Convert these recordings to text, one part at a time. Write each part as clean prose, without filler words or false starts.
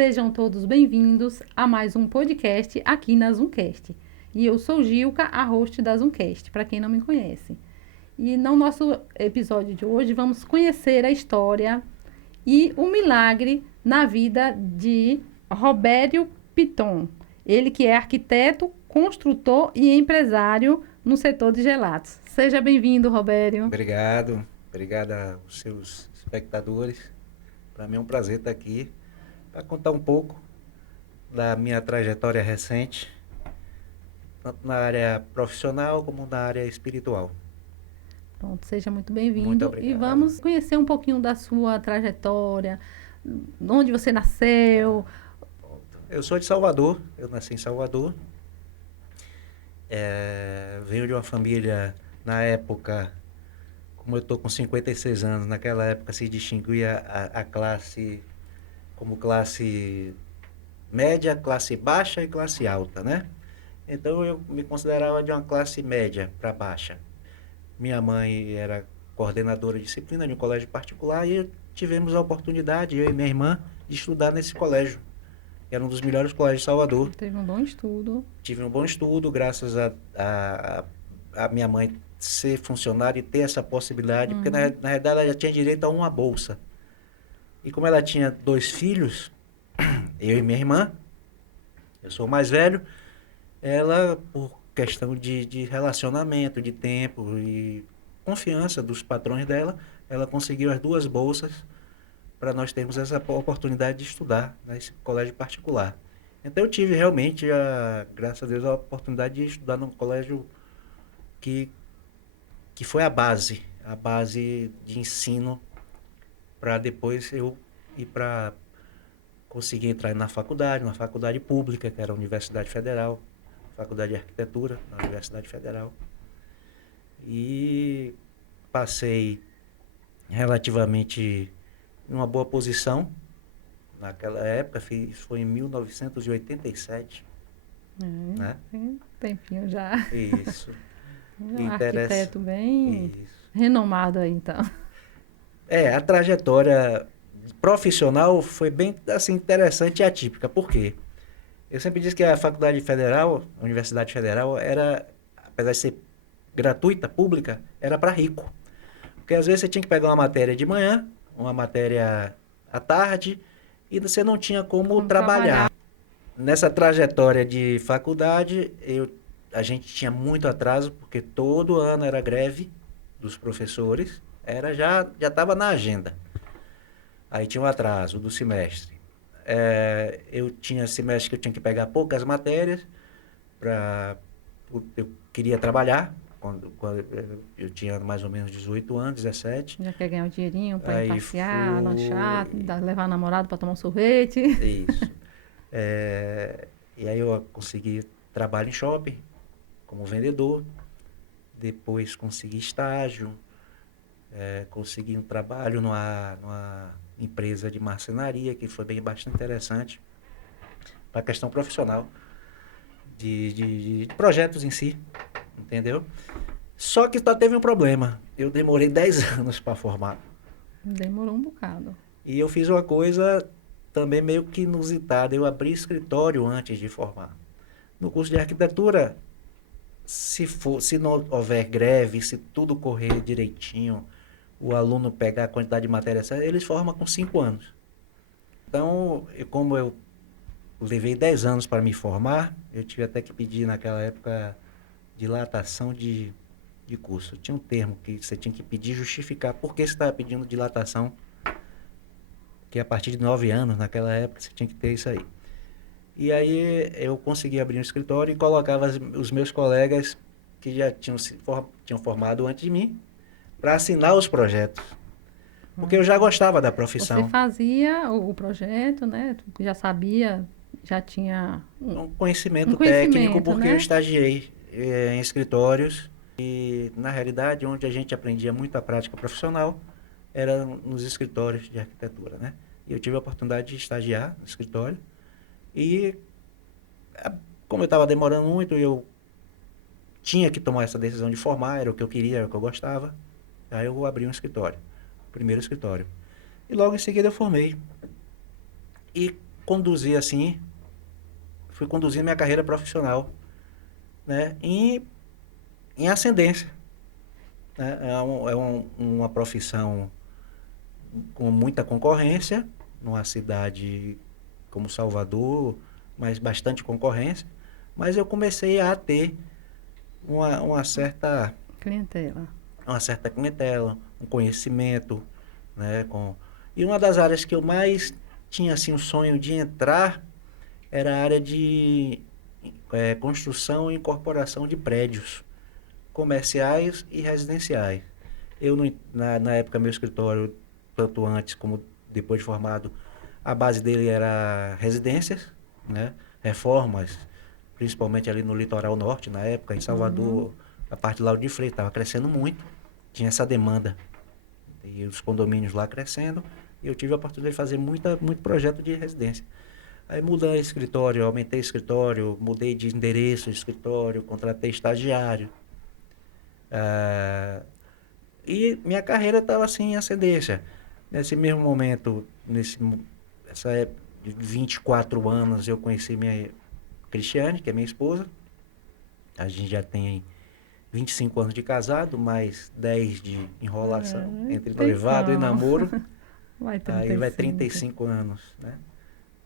Sejam todos bem-vindos a mais um podcast aqui na Zoomcast. E eu sou Gilca, a host da Zoomcast, para quem não me conhece. E no nosso episódio de hoje vamos conhecer a história e o milagre na vida de Robério Piton. Ele que é arquiteto, construtor e empresário no setor de gelatos. Seja bem-vindo, Robério. Obrigado aos seus espectadores. Para mim é um prazer estar aqui para contar um pouco da minha trajetória recente, tanto na área profissional como na área espiritual. Pronto, seja muito Muito bem-vindo e obrigado. vamos conhecer um pouquinho da sua trajetória, onde você nasceu. Eu sou de Salvador, eu nasci em Salvador. Venho de uma família, na época, como eu estou com 56 anos, naquela época se distinguia a classe como classe média, classe baixa e classe alta, né? Então eu me considerava de uma classe média para baixa. Minha mãe era coordenadora de disciplina de um colégio particular e tivemos a oportunidade, eu e minha irmã, de estudar nesse colégio, que era um dos melhores colégios de Salvador. Teve um bom estudo. Tive um bom estudo, graças a minha mãe ser funcionária e ter essa possibilidade, porque na realidade ela já tinha direito a uma bolsa. E como ela tinha 2 filhos, eu e minha irmã, eu sou o mais velho, ela, por questão de relacionamento, de tempo e confiança dos patrões dela, ela conseguiu as 2 bolsas para nós termos essa oportunidade de estudar nesse colégio particular. Então eu tive realmente, graças a Deus, a oportunidade de estudar num colégio que, que foi a base de ensino para depois eu ir para conseguir entrar na faculdade, uma faculdade pública, que era a Universidade Federal, Faculdade de Arquitetura na Universidade Federal. E passei relativamente em uma boa posição naquela época, foi em 1987, né? Tem um tempinho já. Isso. Um arquiteto bem Isso. renomado aí, então. A trajetória profissional foi bem assim, interessante e atípica. Por quê? Eu sempre disse que a Faculdade Federal, a Universidade Federal, era, apesar de ser gratuita, pública, era para rico. Porque às vezes você tinha que pegar uma matéria de manhã, uma matéria à tarde, e você não tinha como trabalhar. Nessa trajetória de faculdade, a gente tinha muito atraso, porque todo ano era greve dos professores, já estava na agenda. Aí tinha um atraso do semestre. Eu tinha semestre que eu tinha que pegar poucas matérias, eu queria trabalhar, quando eu tinha mais ou menos 18 anos, 17. Já quer ganhar um dinheirinho para ir Aí passear, lanchar, fui... levar o namorado para tomar um sorvete. Isso. E aí eu consegui trabalho em shopping, como vendedor. Depois consegui estágio, consegui um trabalho numa empresa de marcenaria, que foi bastante interessante para a questão profissional, de projetos em si, entendeu? Só que só teve um problema. Eu demorei 10 anos para formar. Demorou um bocado. E eu fiz uma coisa também meio que inusitada. Eu abri escritório antes de formar. No curso de arquitetura, se não houver greve, se tudo correr direitinho, o aluno pegar a quantidade de matéria certa, eles formam com 5 anos. Então, como eu levei 10 anos para me formar, eu tive até que pedir naquela época dilatação de curso. Tinha um termo que você tinha que pedir, justificar por que você estava pedindo dilatação, que a partir de 9 anos, naquela época, você tinha que ter isso aí. E aí eu consegui abrir um escritório e colocava os meus colegas que já tinham formado antes de mim para assinar os projetos. Porque eu já gostava da profissão. Você fazia o projeto, né? Já sabia, já tinha Um conhecimento técnico, porque né? eu estagiei em escritórios e, na realidade, onde a gente aprendia muito a prática profissional era nos escritórios de arquitetura, né? E eu tive a oportunidade de estagiar no escritório e, como eu estava demorando muito, eu tinha que tomar essa decisão de formar, era o que eu queria, era o que eu gostava. Aí eu abri um escritório, o primeiro escritório. E logo em seguida eu formei. E conduzir assim, fui conduzir minha carreira profissional, né, em ascendência, né? Uma profissão com muita concorrência, numa cidade como Salvador, mas bastante concorrência, mas eu comecei a ter uma certa Clientela. uma certa clientela, um conhecimento, né, e uma das áreas que eu mais tinha assim o sonho de entrar era a área de construção e incorporação de prédios comerciais e residenciais. Eu, na época, meu escritório, tanto antes como depois de formado, a base dele era residências, né? Reformas, principalmente ali no litoral norte, na época, em Salvador, a parte de Lauro de Freitas estava crescendo muito, tinha essa demanda, e os condomínios lá crescendo, e eu tive a oportunidade de fazer muito projeto de residência. Aí mudei escritório, aumentei escritório, mudei de endereço de escritório, contratei estagiário. E minha carreira estava assim em ascendência. Nesse mesmo momento, essa época de 24 anos, eu conheci minha Cristiane, que é minha esposa. A gente já tem 25 anos de casado, mais 10 de enrolação entre noivado e Tempão. namoro. Vai Aí vai 35. 35 anos, né?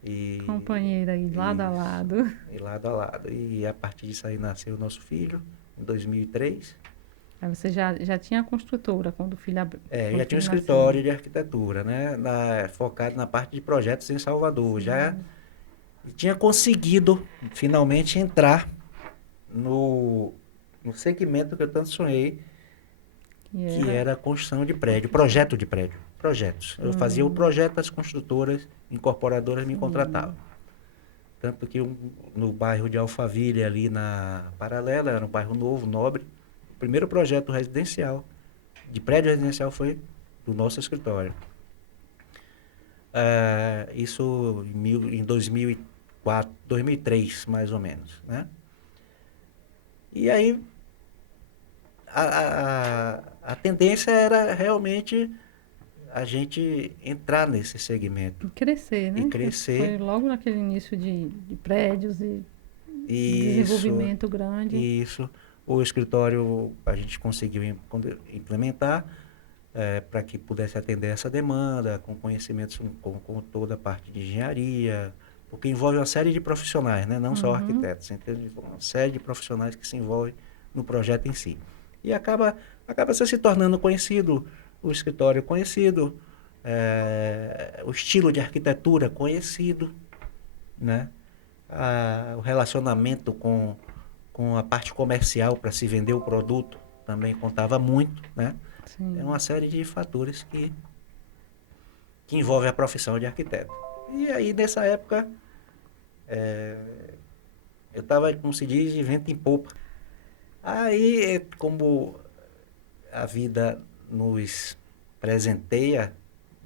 E Companheira aí, lado a isso, lado. e lado a lado. E a partir disso aí nasceu o nosso filho, em 2003. Aí você já tinha a construtora quando quando Já o tinha um filho nasceu. escritório de arquitetura, né? Focado na parte de projetos em Salvador. Já Sim. tinha conseguido finalmente entrar no, no segmento que eu tanto sonhei, Que que era. era a construção de prédio, projeto de prédio, projetos. Eu fazia o projeto, as construtoras, incorporadoras me contratavam. Sim. Tanto que no bairro de Alphaville, ali na Paralela, era um bairro novo, nobre. O primeiro projeto residencial, de prédio residencial, foi do nosso escritório. Isso em 2004, 2003, mais ou menos, né? E aí, a tendência era realmente a gente entrar nesse segmento E crescer, e né? crescer. Foi logo naquele início de prédios e Isso, desenvolvimento grande. isso. O escritório a gente conseguiu implementar para que pudesse atender essa demanda, com conhecimentos com toda a parte de engenharia, porque envolve uma série de profissionais, né? Não só arquitetos, entende? Uma série de profissionais que se envolvem no projeto em si. E acaba se tornando conhecido, o escritório conhecido, o estilo de arquitetura conhecido, né? O relacionamento com a parte comercial para se vender o produto também contava muito, né? É Sim. uma série de fatores que envolvem a profissão de arquiteto. E aí, nessa época, eu estava, como se diz, de vento em popa. Aí, como a vida nos presenteia,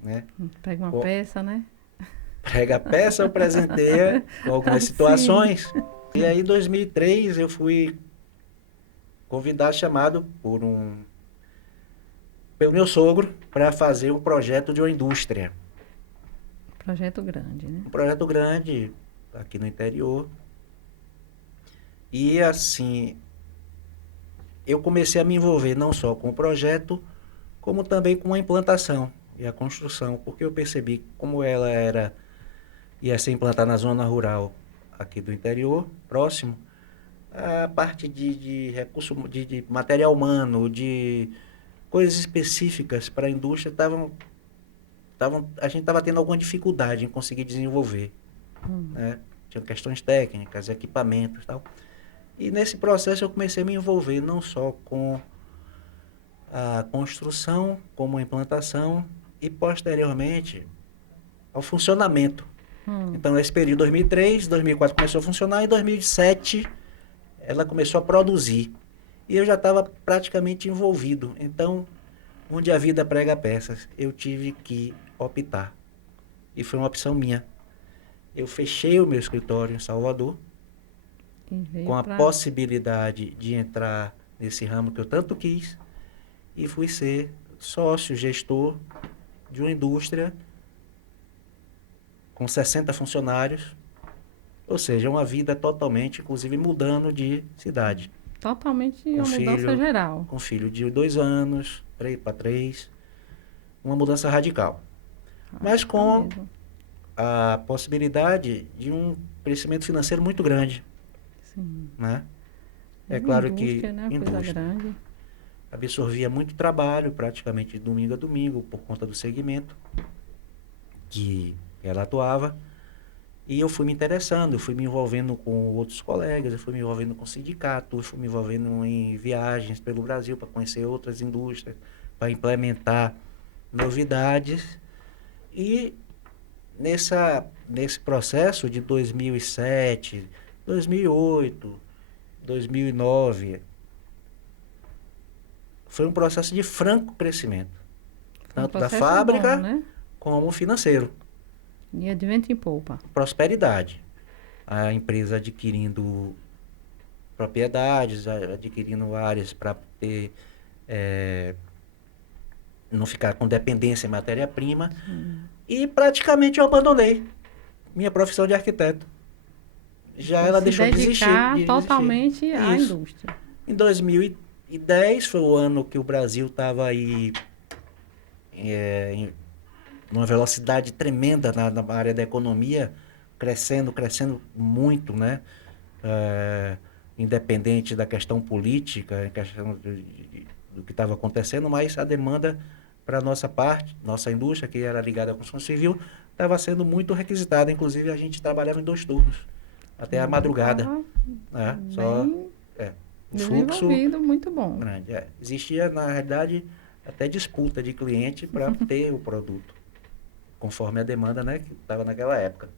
né? Pega uma Co- peça, né? Prega a peça ou presenteia com algumas Sim. situações. E aí, em 2003, eu fui convidado, chamado pelo meu sogro para fazer um projeto de uma indústria. Projeto grande, né? Um projeto grande aqui no interior. E assim, eu comecei a me envolver não só com o projeto, como também com a implantação e a construção, porque eu percebi como ia ser implantada na zona rural aqui do interior, próximo, a parte de recurso, de material humano, de coisas específicas para a indústria, a gente estava tendo alguma dificuldade em conseguir desenvolver, né? Tinha questões técnicas, equipamentos e tal. E nesse processo eu comecei a me envolver não só com a construção, como a implantação e posteriormente ao funcionamento. Então nesse período 2003, 2004 começou a funcionar e 2007 ela começou a produzir. E eu já estava praticamente envolvido. Então, onde a vida prega peças, eu tive que optar. E foi uma opção minha. Eu fechei o meu escritório em Salvador, E veio com a pra. possibilidade de entrar nesse ramo que eu tanto quis, e fui ser sócio, gestor de uma indústria com 60 funcionários, ou seja, uma vida totalmente, inclusive mudando de cidade. Totalmente Com uma mudança filho, geral. com filho de 2 anos, 3 para 3, uma mudança radical. Mas Tá com mesmo. a possibilidade de um crescimento financeiro muito grande, Sim. né? É Uma claro que indústria, né? Uma coisa indústria grande. absorvia muito trabalho, praticamente de domingo a domingo, por conta do segmento que ela atuava. E eu fui me interessando, eu fui me envolvendo com outros colegas, eu fui me envolvendo com sindicato, eu fui me envolvendo em viagens pelo Brasil para conhecer outras indústrias, para implementar novidades. E nesse processo de 2007, 2008, 2009, foi um processo de franco crescimento, Foi um tanto da processo bom, fábrica né? como financeiro. E é de vento em polpa. Prosperidade. A empresa adquirindo propriedades, adquirindo áreas para ter, não ficar com dependência em matéria-prima. E praticamente eu abandonei minha profissão de arquiteto. Já Foi ela se deixou de existir, dedicar de existir. totalmente à Isso. indústria. Em 2010 foi o ano que o Brasil estava aí numa velocidade tremenda na área da economia, crescendo muito, né? Independente da questão política, questão do que estava acontecendo, mas a demanda para a nossa parte, nossa indústria, que era ligada à construção civil, estava sendo muito requisitada. Inclusive, a gente trabalhava em 2 turnos, até a madrugada. Estava Né? Só bem o fluxo desenvolvido, muito bom. grande. Existia, na realidade, até disputa de cliente para ter o produto, conforme a demanda, né, que estava naquela época.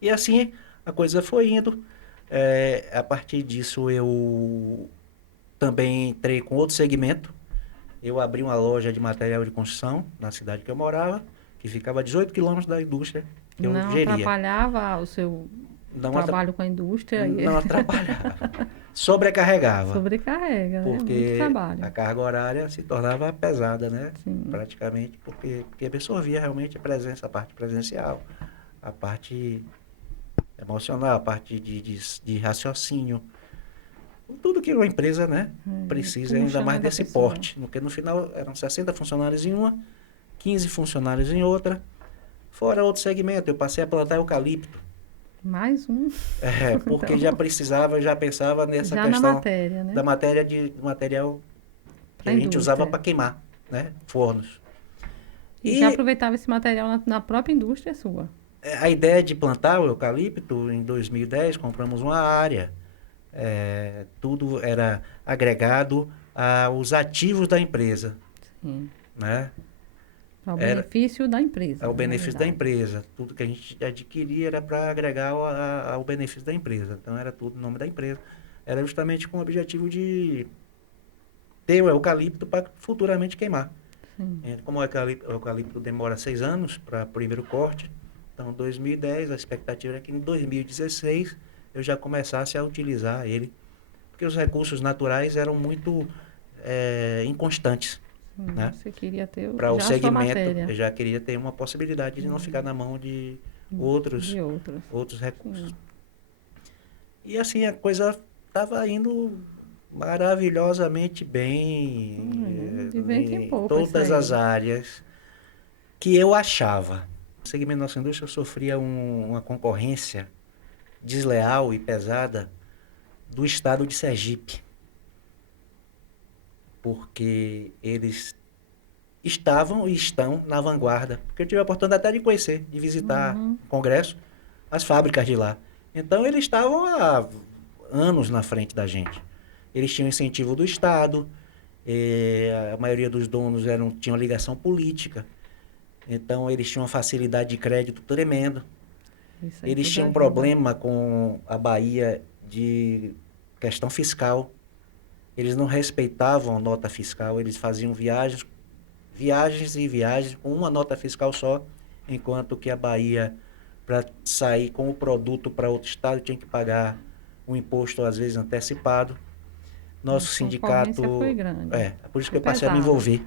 E assim a coisa foi indo. A partir disso eu também entrei com outro segmento. Eu abri uma loja de material de construção na cidade que eu morava, que ficava a 18 quilômetros da indústria que eu Não geria. atrapalhava o seu Não, trabalho com a indústria e não atrapalhava. Sobrecarregava, sobrecarrega, né? Muito porque a trabalho. carga horária se tornava pesada, né? Sim. Praticamente, porque absorvia realmente a presença, a parte presencial, a parte emocional, a parte de raciocínio. Tudo que uma empresa, né, precisa, ainda Puxa, mais né, da desse pessoa. porte. Porque no final eram 60 funcionários em uma, 15 funcionários em outra. Fora outro segmento, eu passei a plantar eucalipto. Mais um. Porque Então, já precisava, já pensava nessa já na questão matéria, da né? matéria do material que Para a a gente usava indústria. para queimar, né, fornos. E já E aproveitava esse material na própria indústria sua. a ideia de plantar o eucalipto, em 2010, compramos uma área. Tudo era agregado aos ativos da empresa, Sim. né? Para o Era benefício da empresa, ao na benefício da verdade. empresa. Tudo que a gente adquiria era para agregar ao benefício da empresa. Então era tudo no nome da empresa. Era justamente com o objetivo de ter o eucalipto para futuramente queimar. Sim. Como o eucalipto demora 6 anos para o primeiro corte, então em 2010 a expectativa era que em 2016 eu já começasse a utilizar ele, porque os recursos naturais eram muito inconstantes, Sim. né? Você queria ter Para o já a sua segmento, matéria eu já queria ter uma possibilidade de não ficar na mão de de outros. outros recursos. Sim. E assim a coisa estava indo maravilhosamente bem De vento em em polpa isso todas as aí. áreas que eu achava. O segmento da nossa indústria sofria uma concorrência desleal e pesada do estado de Sergipe, porque eles estavam e estão na vanguarda. Porque eu tive a oportunidade até de conhecer, de visitar o congresso, as fábricas de lá. Então eles estavam há anos na frente da gente. Eles tinham incentivo do Estado, a maioria dos donos tinham ligação política, então eles tinham uma facilidade de crédito tremendo. Isso aí Eles tudo tinham um ajuda. problema com a Bahia de questão fiscal. Eles não respeitavam a nota fiscal, eles faziam viagens e viagens com uma nota fiscal só, enquanto que a Bahia, para sair com o produto para outro estado, tinha que pagar um imposto, às vezes, antecipado. Nosso A concorrência foi sindicato... grande. É por isso que Foi eu passei a me pesada. envolver,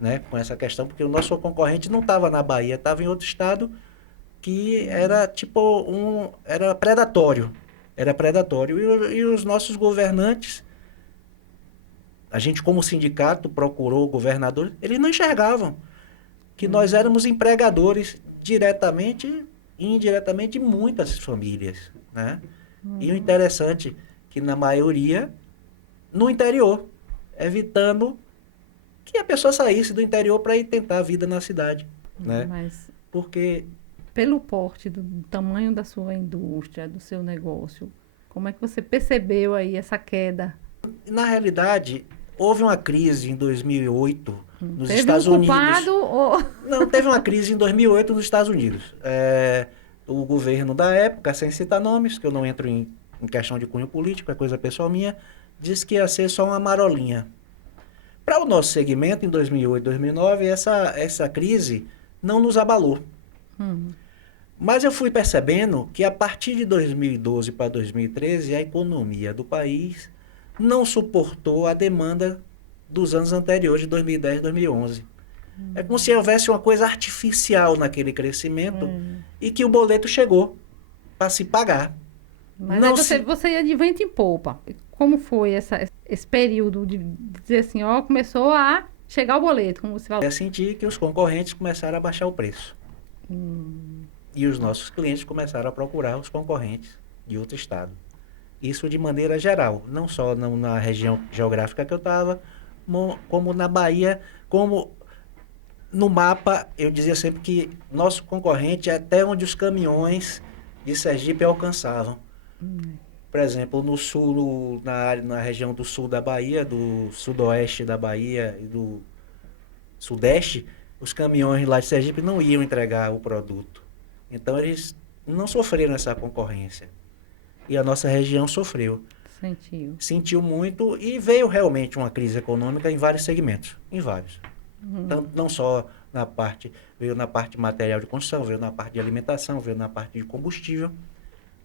né, com essa questão, porque o nosso concorrente não estava na Bahia, estava em outro estado que era tipo era predatório. Era predatório. E os nossos governantes, a gente como sindicato procurou o governador, eles não enxergavam que nós éramos empregadores diretamente e indiretamente de muitas famílias, né? E o interessante que na maioria no interior, evitando que a pessoa saísse do interior para ir tentar a vida na cidade, né? Mas Porque pelo porte do tamanho da sua indústria, do seu negócio, como é que você percebeu aí essa queda? na realidade houve uma crise em 2008 nos Teve um Estados Unidos. culpado ou... Não, teve uma crise em 2008 nos Estados Unidos. O governo da época, sem citar nomes, que eu não entro em questão de cunho político, é coisa pessoal minha, disse que ia ser só uma marolinha. Para o nosso segmento, em 2008, 2009, essa crise não nos abalou. Mas eu fui percebendo que a partir de 2012 para 2013, a economia do país não suportou a demanda dos anos anteriores, de 2010 e 2011. É como se houvesse uma coisa artificial naquele crescimento e que o boleto chegou para se pagar. Mas Não aí se... você ia de vento em popa. Como foi esse período de dizer assim, ó, começou a chegar o boleto, como você falou? Eu senti que os concorrentes começaram a baixar o preço. E os nossos clientes começaram a procurar os concorrentes de outro estado. Isso de maneira geral, não só na região geográfica que eu estava, como na Bahia, como no mapa, eu dizia sempre que nosso concorrente é até onde os caminhões de Sergipe alcançavam. Por exemplo, no sul, na região do sul da Bahia, do sudoeste da Bahia e do sudeste, os caminhões lá de Sergipe não iam entregar o produto. Então eles não sofreram essa concorrência. E a nossa região sofreu. Sentiu muito e veio realmente uma crise econômica em vários segmentos, em vários. Então, não só veio na parte de material de construção, veio na parte de alimentação, veio na parte de combustível.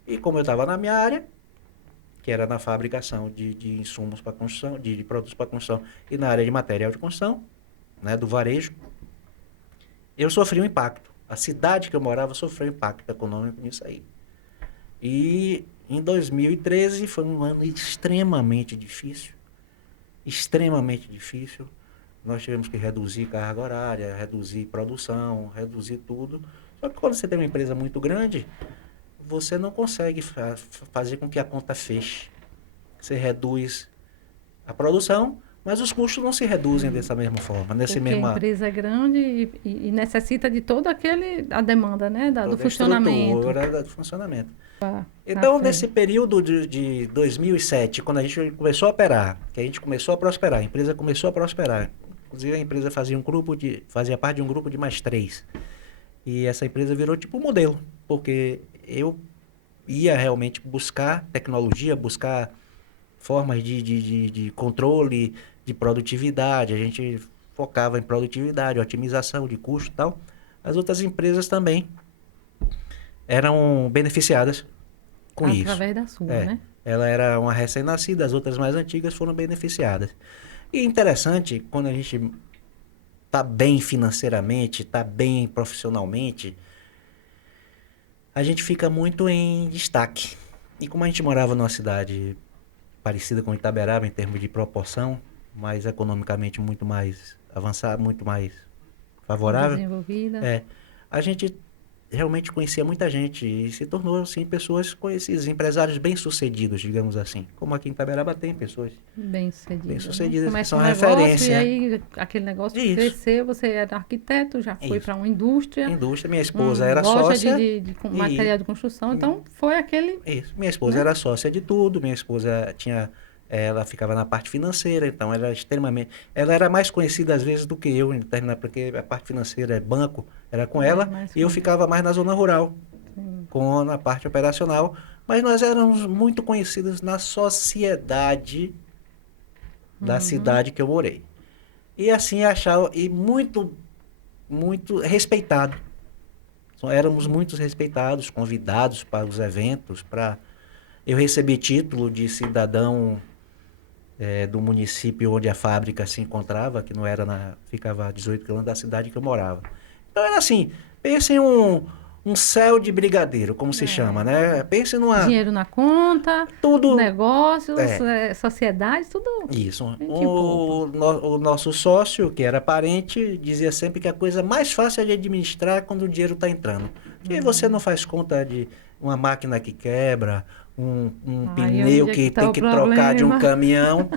E como eu estava na minha área, que era na fabricação de insumos para construção, de produtos para construção, e na área de material de construção, né, do varejo, eu sofri um impacto. A cidade que eu morava sofreu um impacto econômico nisso aí. E em 2013 foi um ano extremamente difícil. Extremamente difícil. Nós tivemos que reduzir carga horária, reduzir produção, reduzir tudo. Só que quando você tem uma empresa muito grande, você não consegue fazer com que a conta feche. Você reduz a produção, mas os custos não se reduzem dessa mesma forma. Porque a empresa é grande e necessita de toda a demanda, né? Do funcionamento. Do funcionamento. Então, nesse período de 2007, quando a gente começou a operar, que a gente começou a prosperar, a empresa começou a prosperar. Inclusive, a empresa fazia parte de um grupo de mais 3. E essa empresa virou tipo um modelo, porque eu ia realmente buscar tecnologia, buscar formas de controle, de produtividade. A gente focava em produtividade, otimização de custo e tal. As outras empresas também eram beneficiadas com isso. Através da sua, né? Ela era uma recém-nascida, as outras mais antigas foram beneficiadas. E interessante, quando a gente está bem financeiramente, está bem profissionalmente, a gente fica muito em destaque. E como a gente morava numa cidade parecida com Itaberaba em termos de proporção, mas economicamente muito mais avançada, muito mais favorável, desenvolvida. A gente realmente conhecia muita gente e se tornou, assim, pessoas conhecidas, empresários bem-sucedidos, digamos assim. Como aqui em Itaberaba tem pessoas bem-sucedidas, que são referência. E aí aquele negócio cresceu, você era arquiteto, já foi para uma indústria. Minha esposa era sócia. Loja de material de construção, então foi aquele... Isso, minha esposa era sócia de tudo, minha esposa ela ficava na parte financeira, então ela era mais conhecida às vezes do que eu, porque a parte financeira, banco, era com ela, e eu ficava mais na zona rural, na parte operacional, mas nós éramos muito conhecidos na sociedade da cidade que eu morei. E assim e muito, muito respeitado. Éramos muito respeitados, convidados para os eventos, eu recebi título de cidadão do município onde a fábrica se encontrava, que não era ficava a 18 quilômetros da cidade que eu morava. Então era assim, pense em um céu de brigadeiro, como se chama, né? Pense numa... Dinheiro na conta, Tudo... negócios, sociedade, tudo Isso. a gente poupa. O nosso sócio, que era parente, dizia sempre que a coisa mais fácil é de administrar é quando o dinheiro está entrando. Porque você não faz conta de uma máquina que quebra, um Aí pneu onde é que tá tem o que trocar de um problema? caminhão.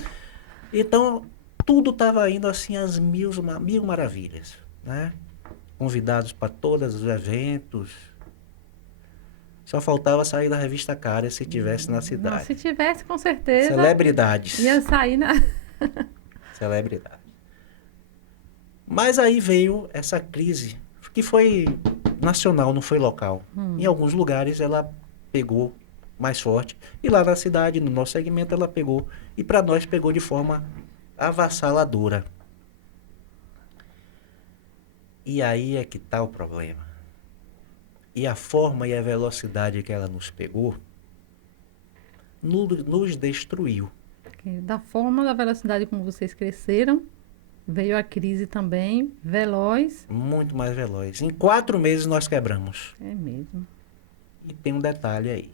Então, tudo estava indo assim às mil maravilhas, né? Convidados para todos os eventos. Só faltava sair da revista Cara se tivesse na Não, se cidade. tivesse, com certeza, ia Celebridades. sair na. Celebridades. Mas aí veio essa crise, que foi nacional, não foi local. Em alguns lugares ela pegou mais forte. E lá na cidade, no nosso segmento, ela pegou. E para nós pegou de forma avassaladora. E aí é que está o problema. E a forma e a velocidade que ela nos pegou nos destruiu. Da forma, da velocidade como vocês cresceram, veio a crise também, veloz. Muito mais veloz. Em 4 meses nós quebramos. É mesmo. E tem um detalhe aí.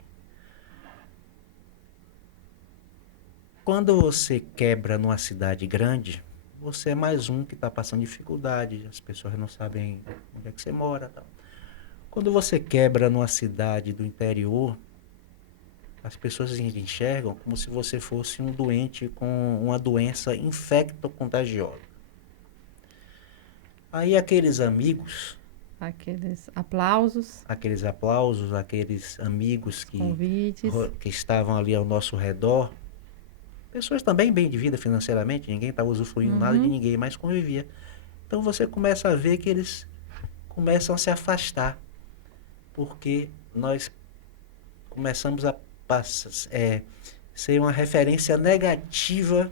Quando você quebra numa cidade grande, você é mais um que está passando dificuldade. As pessoas não sabem onde é que você mora. Tal. Quando você quebra numa cidade do interior, as pessoas enxergam como se você fosse um doente com uma doença infecto-contagiosa. Aí aqueles amigos, Aqueles aplausos, aqueles amigos convites. que estavam ali ao nosso redor, pessoas também bem de vida financeiramente, ninguém estava usufruindo nada de ninguém, mas convivia. Então você começa a ver que eles começam a se afastar, porque nós começamos a ser uma referência negativa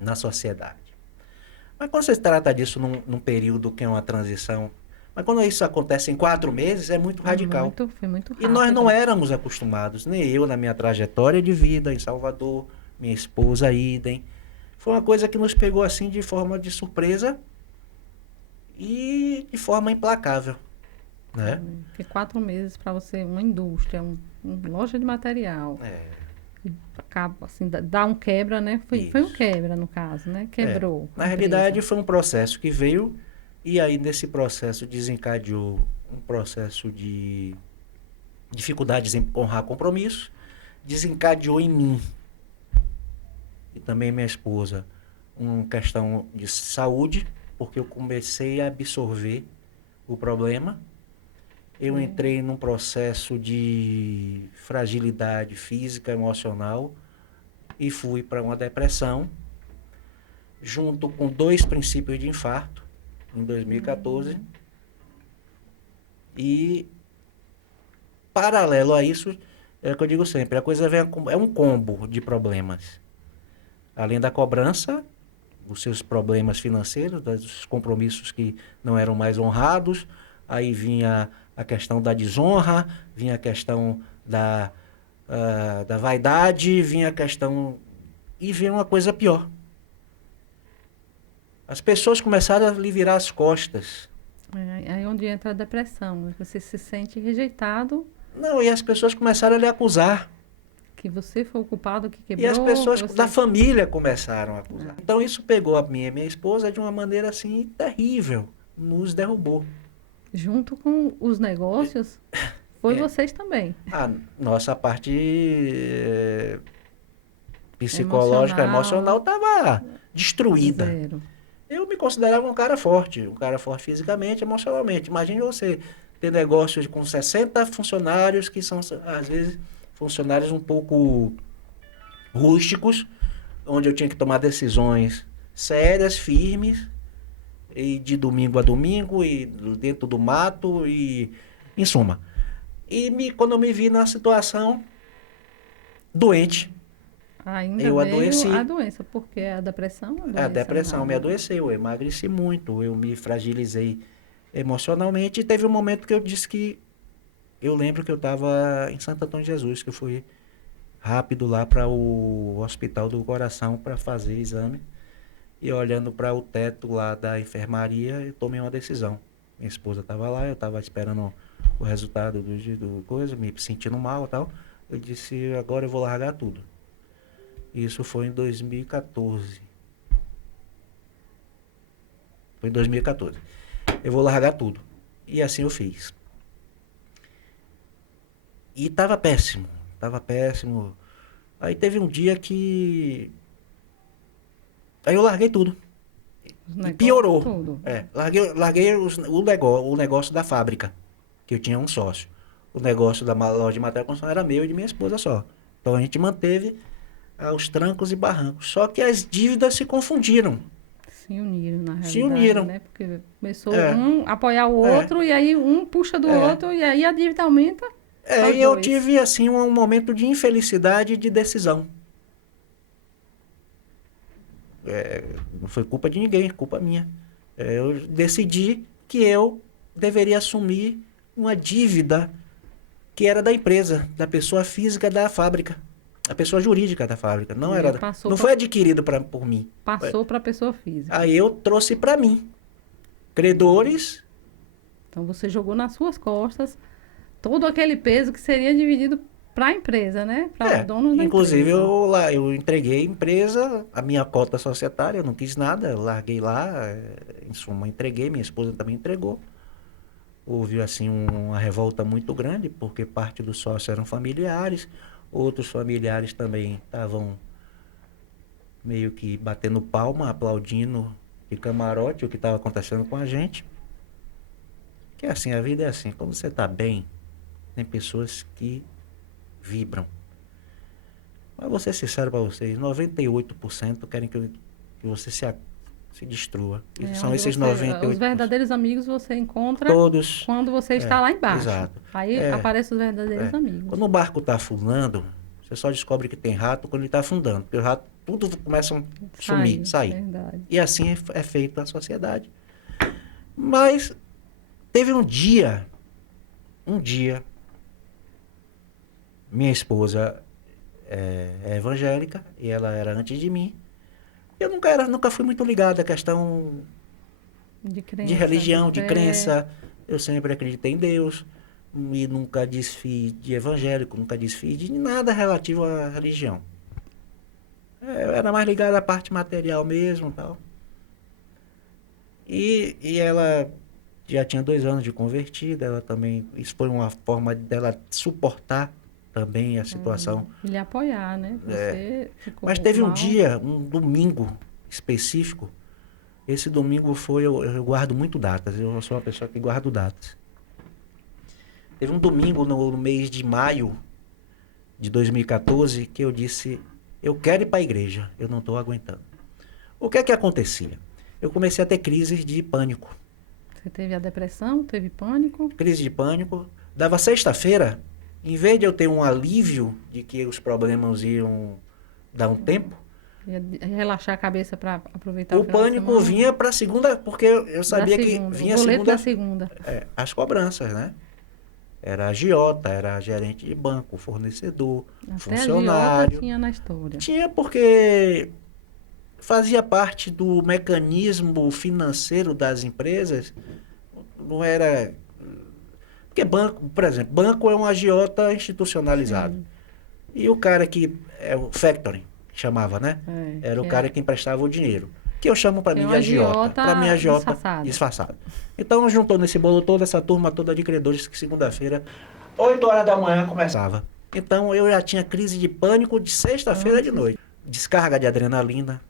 na sociedade. Mas quando você trata disso num período que é uma transição, mas quando isso acontece em 4 meses, é muito radical. Foi muito rápido. E nós não éramos acostumados, nem eu na minha trajetória de vida em Salvador, minha esposa idem. Foi uma coisa que nos pegou assim de forma de surpresa e de forma implacável, né? Porque 4 meses para você, uma indústria, uma loja de material. Acaba, assim, dá um quebra, né? Foi um quebra, no caso, né? Quebrou. Na realidade, foi um processo que veio e aí nesse processo desencadeou um processo de dificuldades em honrar compromisso, desencadeou em mim e também minha esposa uma questão de saúde, porque eu comecei a absorver o problema. Eu entrei num processo de fragilidade física, emocional e fui para uma depressão, junto com 2 princípios de infarto, em 2014. E, paralelo a isso, é o que eu digo sempre, a coisa é um combo de problemas. Além da cobrança, dos seus problemas financeiros, dos compromissos que não eram mais honrados, aí vinha a questão da desonra, vinha a questão da vaidade, vinha a questão... E vinha uma coisa pior. As pessoas começaram a lhe virar as costas. Aí onde entra a depressão, né? Você se sente rejeitado. Não, e as pessoas começaram a lhe acusar. Que você foi o culpado que quebrou. E as pessoas da família começaram a acusar. Então isso pegou a minha esposa de uma maneira assim terrível. Nos derrubou. Junto com os negócios, foi vocês também. A nossa parte psicológica, emocional estava destruída. Zero. Eu me considerava um cara forte fisicamente, emocionalmente. Imagine você ter negócios com 60 funcionários, que são, às vezes, funcionários um pouco rústicos, onde eu tinha que tomar decisões sérias, firmes, e de domingo a domingo, e dentro do mato, e em suma. Quando eu me vi na situação doente, Ainda eu veio adoeci. a doença, porque a depressão... A depressão me adoeceu, eu emagreci muito, eu me fragilizei emocionalmente, e teve um momento que eu disse que... Eu lembro que eu estava em Santo Antônio de Jesus, que eu fui rápido lá para o Hospital do Coração para fazer exame. E olhando para o teto lá da enfermaria, eu tomei uma decisão. Minha esposa estava lá, eu estava esperando o resultado do coisa, me sentindo mal e tal. Eu disse, agora eu vou largar tudo. Isso foi em 2014. Foi em 2014. Eu vou largar tudo. E assim eu fiz. E tava péssimo. Tava péssimo. Aí teve um dia que... Aí eu larguei tudo. E piorou. Tudo. Larguei o negócio da fábrica, que eu tinha um sócio. O negócio da loja de material de construção era meu e de minha esposa só. Então a gente manteve aos trancos e barrancos. Só que as dívidas se confundiram. Se uniram, na realidade, Se uniram. né? Porque começou É, um apoiar o outro, e aí um puxa do outro, e aí a dívida aumenta. E eu tive, assim, um momento de infelicidade e de decisão. Não foi culpa de ninguém, culpa minha. Eu decidi que eu deveria assumir uma dívida que era da empresa, da pessoa física da fábrica. A pessoa jurídica da fábrica. Não foi adquirido por mim. Passou para a pessoa física. Aí eu trouxe para mim. Credores. Então você jogou nas suas costas todo aquele peso que seria dividido para a empresa, né? Para o dono da inclusive, empresa. eu entreguei a empresa, a minha cota societária, eu não quis nada, eu larguei lá, em suma, entreguei, minha esposa também entregou. Houve, assim, uma revolta muito grande, porque parte dos sócios eram familiares, outros familiares também estavam meio que batendo palma, aplaudindo de camarote o que estava acontecendo com a gente. Que assim, a vida é assim, quando você está bem, tem pessoas que vibram. Mas vou ser sincero para vocês, 98% querem que você se destrua. São esses 98%. Os verdadeiros amigos você encontra todos quando você está lá embaixo. Exato. Aí aparecem os verdadeiros amigos. Quando o barco está afundando, você só descobre que tem rato quando ele está afundando. Porque o rato, tudo começa a sumir, sair. Verdade. E assim é feita a sociedade. Mas teve um dia, minha esposa é evangélica e ela era antes de mim. Eu nunca fui muito ligado à questão de religião, de crença. Eu sempre acreditei em Deus e nunca desfiz de evangélico, nunca desfiz de nada relativo à religião. Eu era mais ligado à parte material mesmo e tal. E ela já tinha 2 anos de convertida, ela também, isso foi uma forma dela suportar também a situação. E lhe apoiar, né? Você ficou Mas teve mal. um dia, um domingo específico. Esse domingo eu guardo muito datas, eu sou uma pessoa que guardo datas. Teve um domingo no mês de maio de 2014 que eu disse, eu quero ir para a igreja, eu não estou aguentando. O que é que acontecia? Eu comecei a ter crises de pânico. Você teve a depressão, teve pânico? Crise de pânico. Dava sexta-feira, em vez de eu ter um alívio de que os problemas iam dar um tempo, relaxar a cabeça para aproveitar o pânico vinha para segunda, porque eu sabia que vinha segunda. As cobranças, né? Era agiota, era gerente de banco, fornecedor, até funcionário. Agiota tinha na história. Tinha porque fazia parte do mecanismo financeiro das empresas. Não era... Porque banco, por exemplo, banco é um agiota institucionalizado. Sim. E o cara que é o factoring, chamava, né? Era o cara que emprestava o dinheiro. Que eu chamo para mim de agiota. Para mim, agiota disfarçado. Então, juntou nesse bolo toda essa turma toda de credores que segunda-feira, 8 horas da manhã, começava. Então, eu já tinha crise de pânico de sexta-feira de noite. Descarga de adrenalina.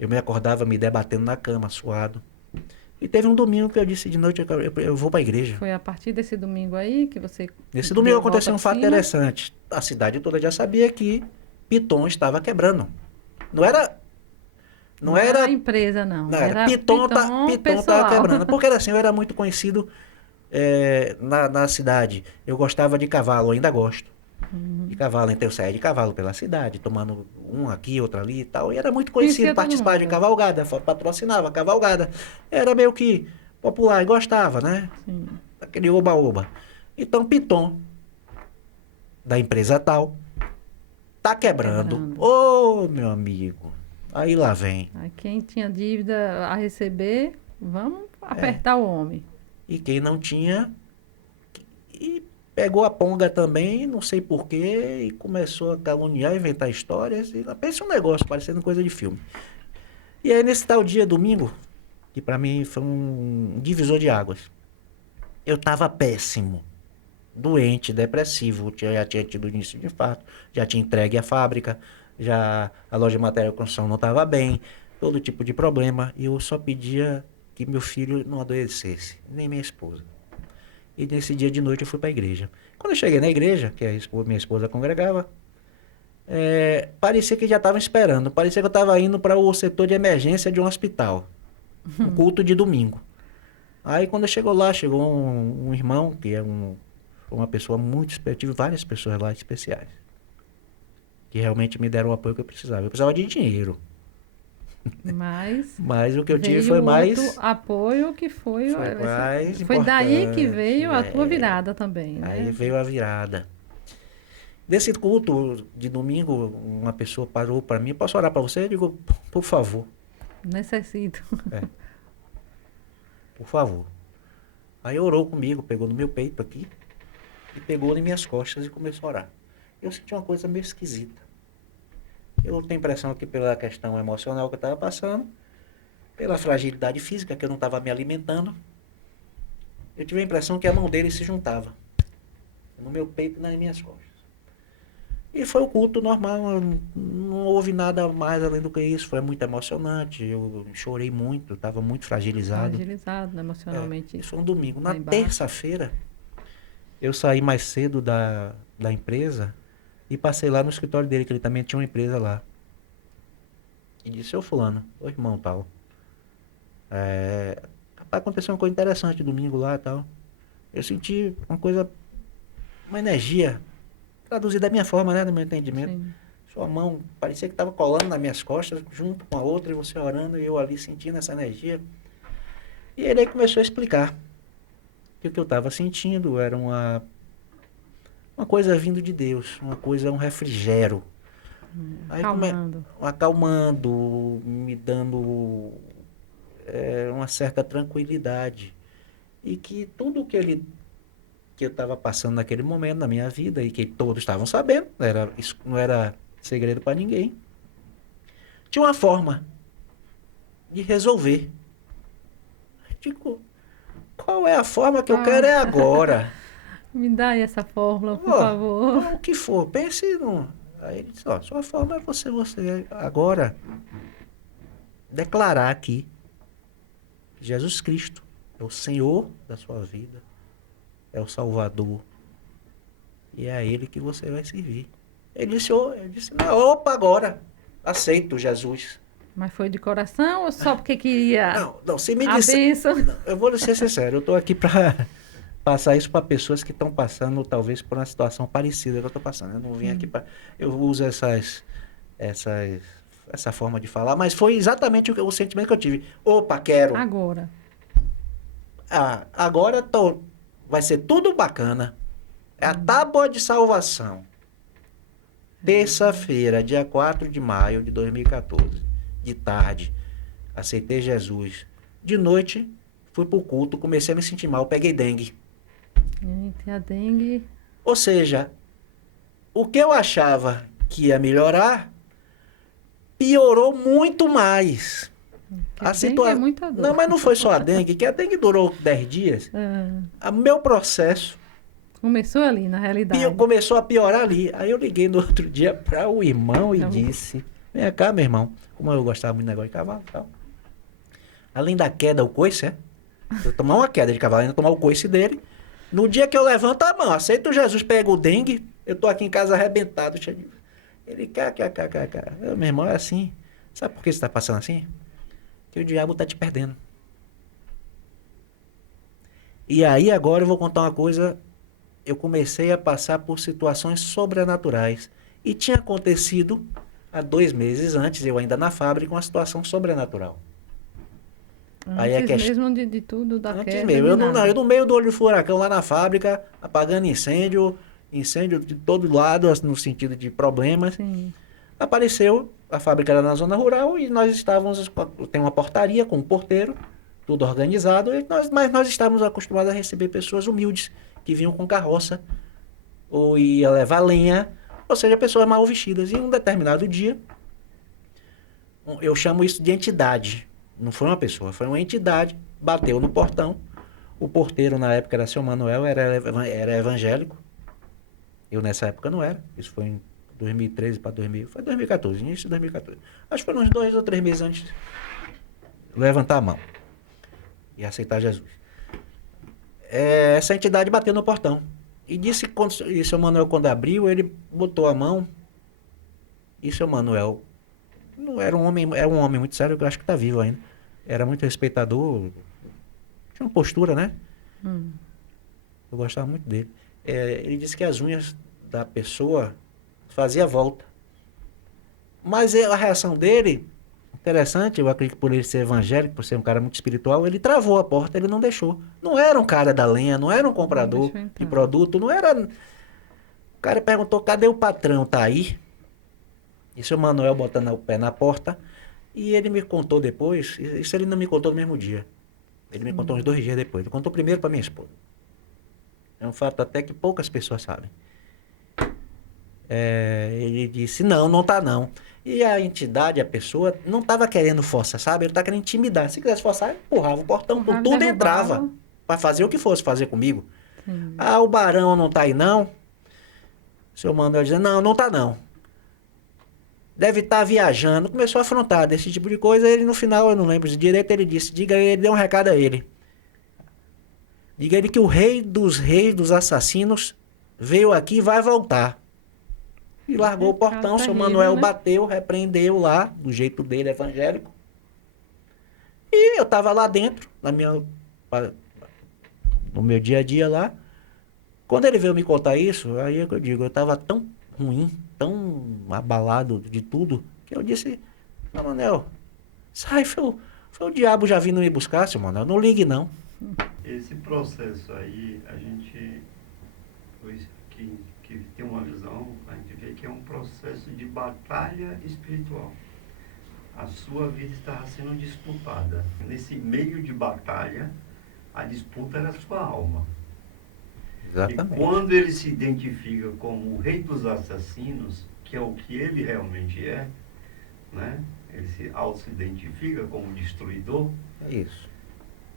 Eu me acordava me debatendo na cama, suado. E teve um domingo que eu disse de noite, eu vou para a igreja. Foi a partir desse domingo aí que você... Nesse domingo aconteceu um fato interessante. A cidade toda já sabia que Piton estava quebrando. Não era a empresa, não. Era Piton estava quebrando. Porque era assim, eu era muito conhecido na cidade. Eu gostava de cavalo, ainda gosto. De cavalo, então eu saía de cavalo pela cidade, tomando um aqui, outro ali e tal. E era muito conhecido, participava de cavalgada, patrocinava cavalgada. Era meio que popular e gostava, né? Sim. Aquele oba-oba. Então, Piton, da empresa tal, tá quebrando. Ô, meu amigo, aí lá vem. Aí quem tinha dívida a receber, vamos apertar o homem. E quem não tinha... pegou a ponga também, não sei porquê, e começou a caluniar, inventar histórias. E pensa um negócio, parecendo coisa de filme. E aí, nesse tal dia, domingo, que pra mim foi um divisor de águas, eu tava péssimo. Doente, depressivo, já tinha tido início de infarto, já tinha entregue a fábrica, já a loja de material de construção não estava bem, todo tipo de problema. E eu só pedia que meu filho não adoecesse, nem minha esposa. E nesse dia de noite eu fui para a igreja. Quando eu cheguei na igreja, que minha esposa congregava, parecia que já estavam esperando. Parecia que eu estava indo para o setor de emergência de um hospital. Um culto de domingo. Aí quando chegou lá, chegou um irmão, que é uma pessoa muito especial. Eu tive várias pessoas lá especiais. Que realmente me deram o apoio que eu precisava. Eu precisava de dinheiro. Mas o que eu tive foi mais... outro apoio que foi mais foi daí que importante, veio a tua virada também, né? Aí veio a virada. Desse culto de domingo, uma pessoa parou para mim, posso orar para você? Eu digo, por favor. Necessito. Por favor. Aí orou comigo, pegou no meu peito aqui, e pegou nas minhas costas e começou a orar. Eu senti uma coisa meio esquisita. Eu tenho a impressão que pela questão emocional que eu estava passando, pela fragilidade física que eu não estava me alimentando, eu tive a impressão que a mão dele se juntava no meu peito e nas minhas costas. E foi o culto normal, não houve nada mais além do que isso, foi muito emocionante, eu chorei muito, estava muito fragilizado. Fragilizado, né, emocionalmente. Isso foi um domingo. Na Lá embaixo. terça-feira, eu saí mais cedo da empresa e passei lá no escritório dele, que ele também tinha uma empresa lá. E disse, ô fulano, ô irmão tal, aconteceu uma coisa interessante domingo lá e tal. Eu senti uma energia, traduzida da minha forma, né, do meu entendimento. Sim. Sua mão parecia que estava colando nas minhas costas, junto com a outra, e você orando, e eu ali sentindo essa energia. E ele aí começou a explicar que o que eu estava sentindo era uma coisa vindo de Deus, um refrigério. Aí acalmando, me dando uma certa tranquilidade. E que tudo que eu estava passando naquele momento na minha vida, e que todos estavam sabendo, isso não era segredo para ninguém, tinha uma forma de resolver. Eu digo, qual é a forma que eu quero é agora? Me dá aí essa fórmula, por favor. O que for, pense no... Aí ele disse, sua forma é você agora declarar aqui que Jesus Cristo é o Senhor da sua vida, é o Salvador, e é a Ele que você vai servir. Ele disse, opa, agora, aceito Jesus. Mas foi de coração ou só porque queria não, se me disse... bênção? Eu vou ser sincero, eu estou aqui para passar isso para pessoas que estão passando, talvez, por uma situação parecida que eu estou passando. Eu não vim aqui para... Eu uso essa forma de falar, mas foi exatamente o sentimento que eu tive. Opa, quero. Agora. Agora vai ser tudo bacana. É a tábua de salvação. Terça-feira, dia 4 de maio de 2014, de tarde, aceitei Jesus. De noite, fui pro culto, comecei a me sentir mal, peguei dengue. Tem a dengue. Ou seja, o que eu achava que ia melhorar, piorou muito mais. A dengue é muita dor. Não, mas não foi só a dengue, que a dengue durou 10 dias. O meu processo começou ali, na realidade. Começou a piorar ali. Aí eu liguei no outro dia para o irmão e disse, vem cá, meu irmão, como eu gostava muito do negócio de cavalo e tal. Além da queda, o coice, eu tomar uma queda de cavalo, ainda tomar o coice dele. No dia que eu levanto a mão, aceito Jesus, pego o dengue, eu tô aqui em casa arrebentado. Ele, meu irmão, é assim. Sabe por que você tá passando assim? Que o diabo tá te perdendo. E aí agora eu vou contar uma coisa. Eu comecei a passar por situações sobrenaturais. E tinha acontecido há 2 meses antes, eu ainda na fábrica, uma situação sobrenatural. Antes mesmo de tudo, da queda. Antes mesmo. Eu no meio do olho do furacão lá na fábrica, apagando incêndio de todo lado, no sentido de problemas. Sim. Apareceu, a fábrica era na zona rural e nós estávamos, tem uma portaria com um porteiro, tudo organizado, mas nós estávamos acostumados a receber pessoas humildes que vinham com carroça ou ia levar lenha, ou seja, pessoas mal vestidas. E um determinado dia, eu chamo isso de entidade. Não foi uma pessoa, foi uma entidade, bateu no portão. O porteiro na época era seu Manuel, era evangélico. Eu nessa época não era. Isso foi em 2013 para 2000, foi 2014, início de 2014. Acho que foi uns 2 ou 3 meses antes de levantar a mão e aceitar Jesus. Essa entidade bateu no portão e disse e seu Manuel, quando abriu, ele botou a mão e seu Manuel não era um homem muito sério, que eu acho que está vivo ainda. Era muito respeitador, tinha uma postura, né? Eu gostava muito dele. Ele disse que as unhas da pessoa fazia volta. Mas a reação dele, interessante, eu acredito que por ele ser evangélico, por ser um cara muito espiritual, ele travou a porta, ele não deixou. Não era um cara da lenha, não era um comprador de produto, não era... O cara perguntou, cadê o patrão? Tá aí? E seu Manuel botando o pé na porta, e ele me contou depois, isso ele não me contou no mesmo dia. Ele me contou uns 2 dias depois. Ele contou primeiro para minha esposa. É um fato até que poucas pessoas sabem. Ele disse, não tá não. E a entidade, a pessoa, não estava querendo força, sabe? Ele estava querendo intimidar. Se quisesse forçar, empurrava o portão, tudo entrava. Para fazer o que fosse fazer comigo. O barão não tá aí não. Seu Manuel dizendo, não tá não. Deve estar viajando. Começou a afrontar desse tipo de coisa. Ele no final, eu não lembro de direito, ele disse, diga ele, deu um recado a ele. Diga ele que o rei dos reis, dos assassinos, veio aqui e vai voltar. E largou o portão, seu Manuel bateu, repreendeu lá, do jeito dele, evangélico. E eu estava lá dentro, no meu dia a dia lá. Quando ele veio me contar isso, aí é que eu digo, eu estava tão ruim, tão abalado de tudo, que eu disse, não, Manuel, sai, foi o diabo já vindo me buscar, seu Manuel, não ligue não. Esse processo aí, a gente, que tem uma visão, a gente vê que é um processo de batalha espiritual. A sua vida estava sendo disputada. Nesse meio de batalha, a disputa era a sua alma. Exatamente. E quando ele se identifica como o rei dos assassinos, que é o que ele realmente é, né? Ele se auto-identifica como destruidor. É isso.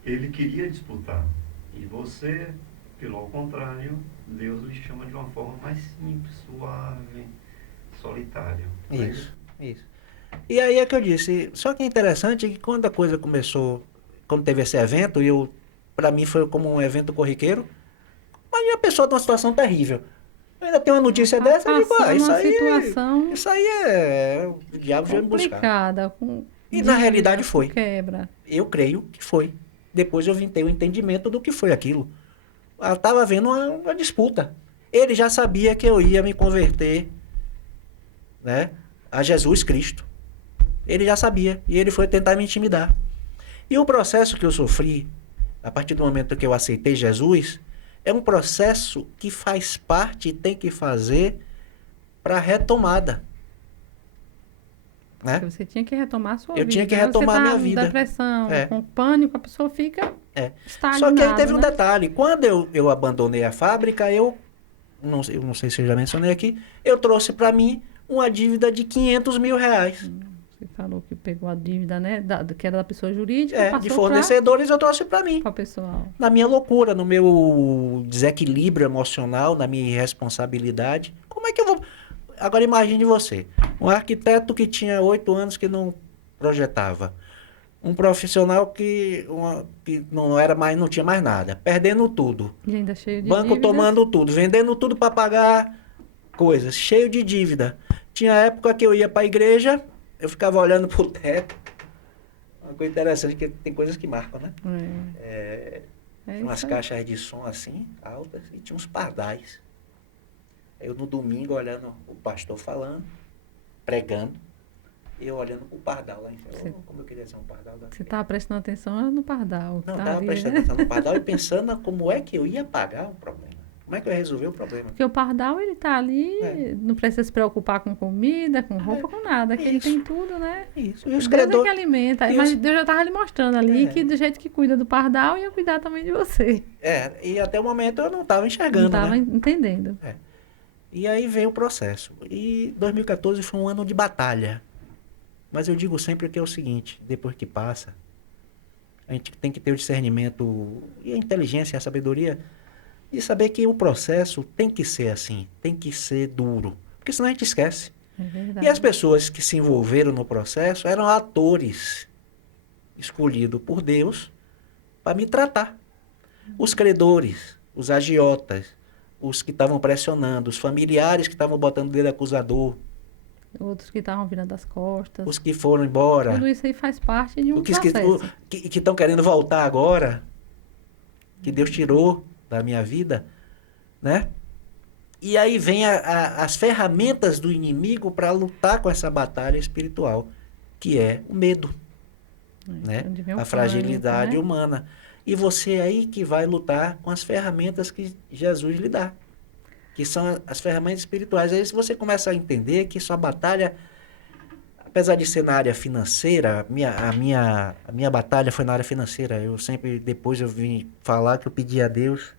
Ele queria disputar. E você, pelo contrário, Deus lhe chama de uma forma mais simples, suave, solitária. Isso. E aí é que eu disse, só que é interessante que quando a coisa começou, quando teve esse evento, para mim foi como um evento corriqueiro, mas a pessoa tem uma situação terrível. Ainda tem uma notícia dessa, eu digo, isso aí é o diabo veio me buscar. E na realidade foi. Quebra. Eu creio que foi. Depois eu vim ter o entendimento do que foi aquilo. Eu estava vendo uma disputa. Ele já sabia que eu ia me converter, né, a Jesus Cristo. Ele já sabia. E ele foi tentar me intimidar. E o processo que eu sofri, a partir do momento que eu aceitei Jesus, é um processo que faz parte e tem que fazer para a retomada. Né? Você tinha que retomar a sua vida. Eu tinha que retomar a minha vida. Com depressão, com pânico, a pessoa fica estagnada. Só que aí teve um detalhe. Quando eu abandonei a fábrica, eu não sei se eu já mencionei aqui, eu trouxe para mim uma dívida de R$500 mil. Você falou que pegou a dívida, né? Que era da pessoa jurídica. De fornecedores eu trouxe para mim. Para o pessoal. Na minha loucura, no meu desequilíbrio emocional, na minha irresponsabilidade. Como é que eu vou... Agora imagine você, um arquiteto que tinha 8 anos que não projetava. Um profissional que não tinha mais nada, perdendo tudo. E ainda cheio de banco dívidas. Tomando tudo, vendendo tudo para pagar coisas, cheio de dívida. Tinha época que eu ia para a igreja, eu ficava olhando pro teto. Uma coisa interessante, que tem coisas que marcam, né? Tinha umas caixas de som assim, altas, e tinha uns pardais. Eu no domingo olhando o pastor falando, pregando, e eu olhando o pardal lá em cima. Como eu queria ser um pardal da Você estava prestando atenção no pardal. Não, estava prestando atenção no pardal e pensando como é que eu ia pagar o problema. Como é que eu ia resolver o problema? Porque o pardal, ele tá ali, não precisa se preocupar com comida, com roupa, com nada. Que ele tem tudo, né? Isso. E os Deus é que alimenta. Mas Deus já estava lhe mostrando ali que do jeito que cuida do pardal, ia cuidar também de você. E até o momento eu não estava enxergando, não estava entendendo. E aí veio o processo. E 2014 foi um ano de batalha. Mas eu digo sempre que é o seguinte, depois que passa, a gente tem que ter o discernimento e a inteligência, a sabedoria de saber que o processo tem que ser assim, tem que ser duro. Porque senão a gente esquece. É E as verdade. pessoas que se envolveram no processo eram atores escolhidos por Deus para me tratar. Os credores, os agiotas, os que estavam pressionando, os familiares que estavam botando o dedo acusador, Outros que estavam virando as costas. os que foram embora, Tudo isso aí faz parte de um os processo. que estão querendo voltar agora, que Deus tirou da minha vida, né? E aí vem as ferramentas do inimigo para lutar com essa batalha espiritual, que é o medo, né? Onde vem o A pânico, fragilidade né? humana. E você aí que vai lutar com as ferramentas que Jesus lhe dá, que são as ferramentas espirituais. Aí se você começa a entender que sua batalha, apesar de ser na área financeira, a minha batalha foi na área financeira. Eu sempre, depois eu vim falar que eu pedi a Deus,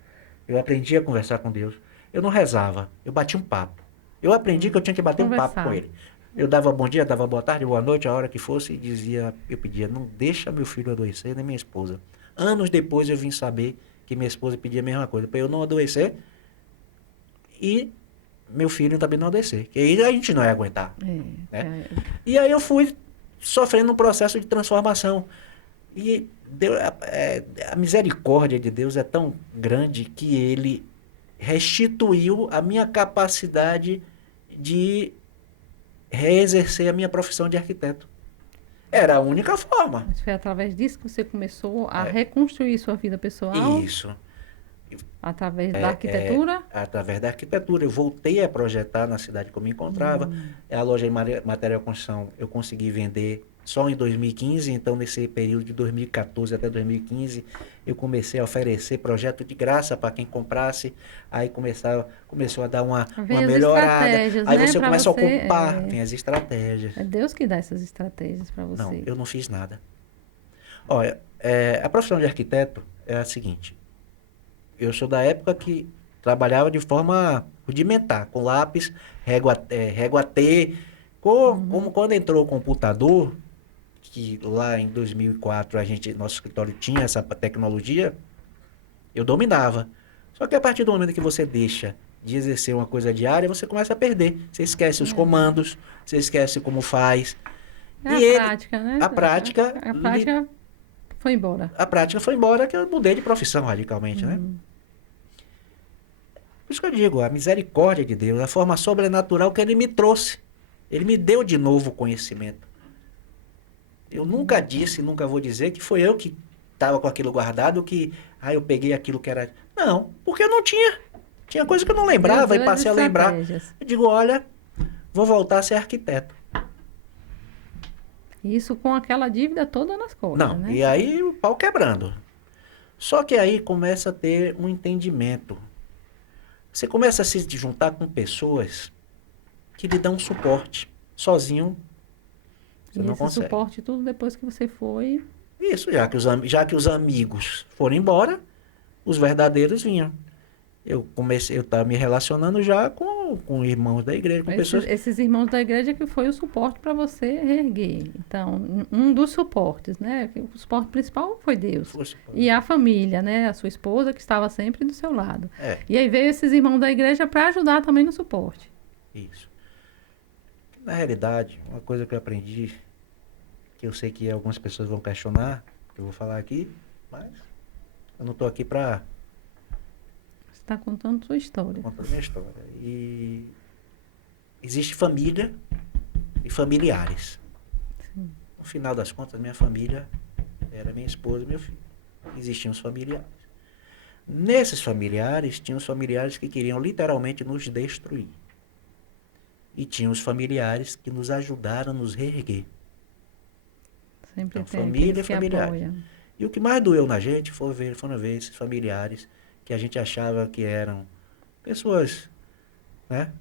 eu aprendi a conversar com Deus. Eu não rezava, eu bati um papo. Eu aprendi que eu tinha que bater um papo com Conversar. ele. Eu dava bom dia, dava boa tarde, boa noite, a hora que fosse, e dizia, eu pedia, não deixa meu filho adoecer, nem minha esposa. Anos depois eu vim saber que minha esposa pedia a mesma coisa, para eu não adoecer e meu filho também não adoecer. Que aí a gente não ia aguentar. Né? E aí eu fui sofrendo um processo de transformação. E Deus, a misericórdia de Deus é tão grande que ele restituiu a minha capacidade de reexercer a minha profissão de arquiteto. Era a única forma. Mas foi através disso que você começou a É. reconstruir sua vida pessoal? Isso. Através da arquitetura? Através da arquitetura. Eu voltei a projetar na cidade que eu me encontrava. A loja de material de construção eu consegui vender só em 2015. Então, nesse período de 2014 até 2015, eu comecei a oferecer projeto de graça para quem comprasse. Aí começou a dar uma Vem as melhorada. estratégias, Aí né, você pra começa a você, ocupar. Tem as estratégias. É Deus que dá essas estratégias para você. Não, eu não fiz nada. Olha, a profissão de arquiteto é a seguinte. Eu sou da época que trabalhava de forma rudimentar, com lápis, régua T. Como quando entrou o computador, que lá em 2004 nosso escritório tinha essa tecnologia, eu dominava. Só que a partir do momento que você deixa de exercer uma coisa diária, você começa a perder. Você esquece os comandos, você esquece como faz. É a prática, né? A prática, A prática foi embora. a prática foi embora, que eu mudei de profissão radicalmente, né? Por isso que eu digo, a misericórdia de Deus, a forma sobrenatural que Ele me trouxe. Ele me deu de novo conhecimento. Eu nunca disse, nunca vou dizer que foi eu que estava com aquilo guardado, que eu peguei aquilo que era... Não, porque eu não tinha. Tinha coisa que eu não lembrava Deus e deu passei a as lembrar. estratégias. Eu digo, olha, vou voltar a ser arquiteto. Isso com aquela dívida toda nas costas, Não, né? e aí o pau quebrando. Só que aí começa a ter um entendimento. Você começa a se juntar com pessoas que lhe dão suporte. Sozinho, você E não esse consegue. suporte tudo depois que você foi. Isso, já que os amigos foram embora, os verdadeiros vinham. Eu estava me relacionando já com irmãos da igreja, com pessoas... Esses irmãos da igreja que foi o suporte para você reerguer. Então, um dos suportes, né? O suporte principal foi Deus. E a família, né? A sua esposa que estava sempre do seu lado. É, E aí veio esses irmãos da igreja para ajudar também no suporte. isso. Na realidade, uma coisa que eu aprendi, que eu sei que algumas pessoas vão questionar, que eu vou falar aqui, mas eu não estou aqui para Você está contando sua história. contar minha história. E existe família e familiares. Sim. No final das contas, minha família era minha esposa e meu filho. Existiam os familiares. Nesses familiares, tinham os familiares que queriam literalmente nos destruir. E tinha os familiares que nos ajudaram a nos reerguer. Sempre Então, tem família aqueles e que familiares. apoiam. E o que mais doeu na gente foram ver esses familiares que a gente achava que eram pessoas, né?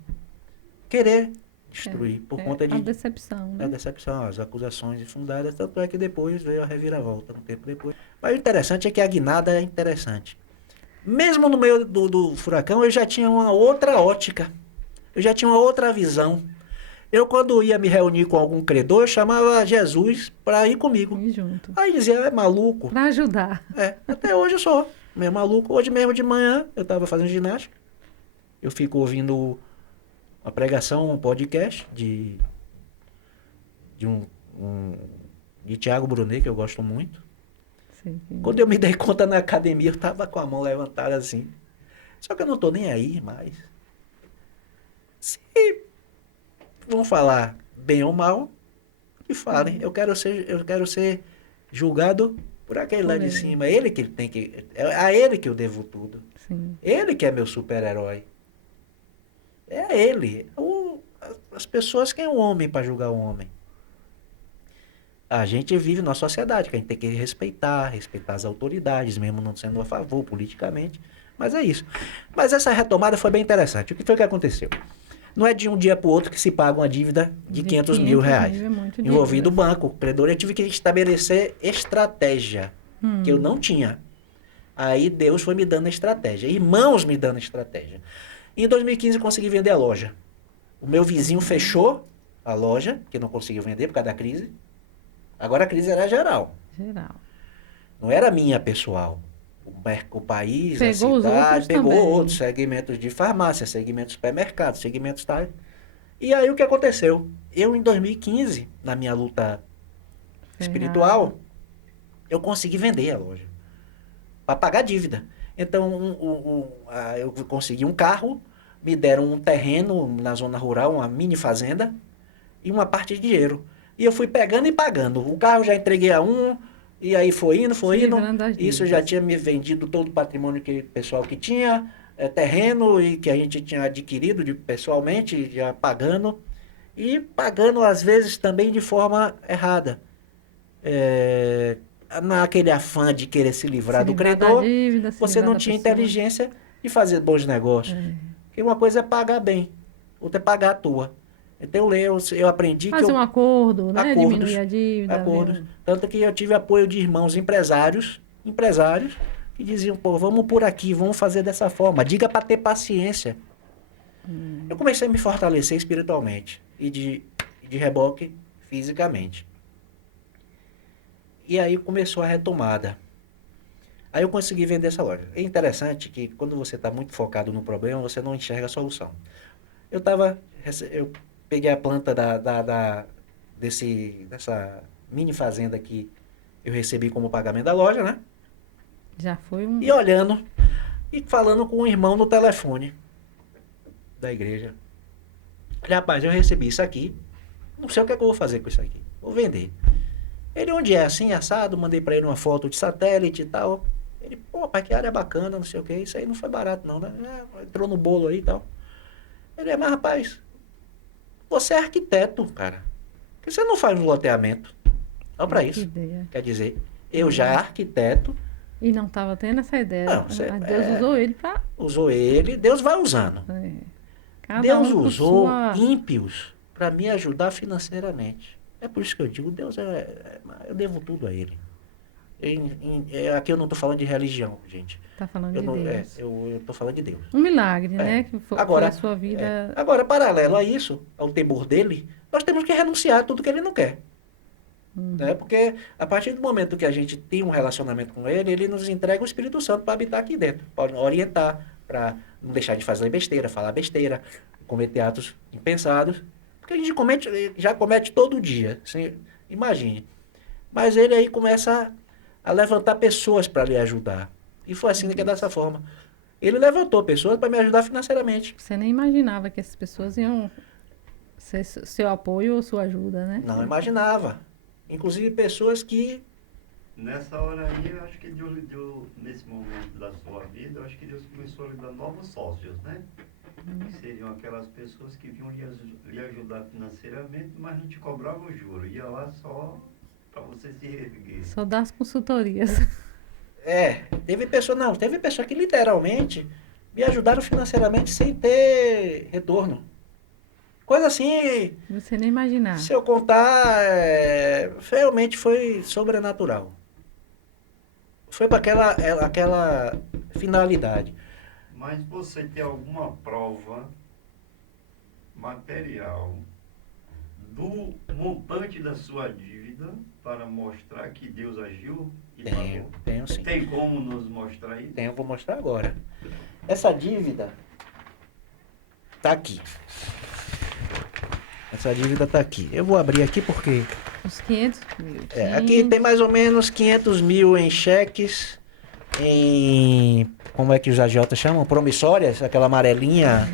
Querer destruir por conta A de decepção, a né? decepção, as acusações infundadas, tanto é que depois veio a reviravolta, um tempo depois. Mas o interessante é que a guinada é interessante. Mesmo no meio do furacão, eu já tinha uma outra ótica. Eu já tinha uma outra visão. Eu, quando ia me reunir com algum credor, eu chamava Jesus para ir comigo. E junto. Aí dizia, é maluco. Pra ajudar. Até hoje eu sou meio maluco. Hoje mesmo de manhã eu estava fazendo ginástica. Eu fico ouvindo uma pregação, um podcast de Tiago Brunet, que eu gosto muito. Sim, sim. Quando eu me dei conta na academia, eu tava com a mão levantada assim. Só que eu não tô nem aí mais. Se vão falar bem ou mal, que falem. Eu quero ser julgado por aquele lá de ele. cima. Ele que tem que. É a ele que eu devo tudo. Sim. Ele que é meu super-herói. É ele. As pessoas, quem é um homem para julgar um homem? A gente vive numa sociedade que a gente tem que respeitar as autoridades, mesmo não sendo a favor politicamente. Mas é isso. Mas essa retomada foi bem interessante. O que foi que aconteceu? Não é de um dia para o outro que se paga uma dívida de 500 mil reais. É muito Envolvido o dinheiro. banco, o credor. Eu tive que estabelecer estratégia, que eu não tinha. Aí Deus foi me dando a estratégia. Irmãos me dando a estratégia. Em 2015 eu consegui vender a loja. O meu vizinho fechou a loja, que não conseguiu vender por causa da crise. Agora a crise era geral. Geral. Não era minha pessoal. O país, Pegou a os cidade, outros pegou também. outros segmentos de farmácia, segmentos de supermercado, segmentos tal. E aí o que aconteceu? Eu, em 2015, na minha luta espiritual, eu consegui vender a loja para pagar a dívida. Então, eu consegui um carro, me deram um terreno na zona rural, uma mini fazenda, e uma parte de dinheiro. E eu fui pegando e pagando. O carro já entreguei a um, e aí foi indo. Isso já tinha me vendido todo o patrimônio pessoal que tinha, terreno e que a gente tinha adquirido pessoalmente, já pagando. E pagando, às vezes, também de forma errada. Naquele afã de querer se livrar do credor, você não tinha inteligência de fazer bons negócios. Porque uma coisa é pagar bem, outra é pagar a tua. Então eu aprendi que fazer um acordo, né? acordos, Diminuir a dívida. acordos. Tanto que eu tive apoio de irmãos empresários que diziam, pô, vamos por aqui, vamos fazer dessa forma. Diga para ter paciência. Eu comecei a me fortalecer espiritualmente e de reboque fisicamente. E aí começou a retomada. Aí eu consegui vender essa loja. É interessante que quando você está muito focado no problema, você não enxerga a solução. Eu peguei a planta dessa mini fazenda que eu recebi como pagamento da loja, né? Já foi um... E olhando e falando com um irmão no telefone da igreja. Falei, rapaz, eu recebi isso aqui, não sei o que é que eu vou fazer com isso aqui. Vou vender. Ele, onde é? Assim, assado, mandei pra ele uma foto de satélite e tal. Ele, pô, pai, que área bacana, não sei o que. Isso aí não foi barato não, né? Entrou no bolo aí e tal. Ele, mas rapaz, você é arquiteto, cara. Por que você não faz um loteamento? Olha pra isso. Ideia. Quer dizer, eu já arquiteto. E não estava tendo essa ideia. Não, Deus usou ele para... Usou ele, Deus vai usando. Deus usou ímpios para me ajudar financeiramente. É por isso que eu digo, Deus eu devo tudo a ele. Aqui eu não estou falando de religião, gente. Está falando de Deus. Eu estou falando de Deus. Um milagre, né? Que foi a sua vida. Agora, paralelo a isso, ao temor dele, nós temos que renunciar a tudo que ele não quer. Né? Porque a partir do momento que a gente tem um relacionamento com ele, ele nos entrega o Espírito Santo para habitar aqui dentro, para orientar, para não deixar de fazer besteira, falar besteira, cometer atos impensados. Porque a gente já comete todo dia. Imagine. Mas ele aí começa a levantar pessoas para lhe ajudar. E foi assim que é dessa forma. Ele levantou pessoas para me ajudar financeiramente. Você nem imaginava que essas pessoas iam ser seu apoio ou sua ajuda, né? Não imaginava. Inclusive pessoas que... Nessa hora aí, eu acho que nesse momento da sua vida, eu acho que Deus começou a lhe dar novos sócios, né? Que seriam aquelas pessoas que vinham lhe ajudar financeiramente, mas não te cobravam juro. Ia lá só para você se reerguer. Só dar as consultorias. Teve pessoa que literalmente me ajudaram financeiramente sem ter retorno. Coisa assim... Você nem imaginava. Se eu contar, realmente foi sobrenatural. Foi para aquela finalidade. Mas você tem alguma prova material do montante da sua dívida para mostrar que Deus agiu e pagou? Tenho sim. Tem como nos mostrar isso? Vou mostrar agora. Essa dívida tá aqui. Essa dívida tá aqui. Eu vou abrir aqui porque... Os 500 mil. aqui tem mais ou menos 500 mil em cheques, em... Como é que os agiotas chamam? Promissórias, aquela amarelinha.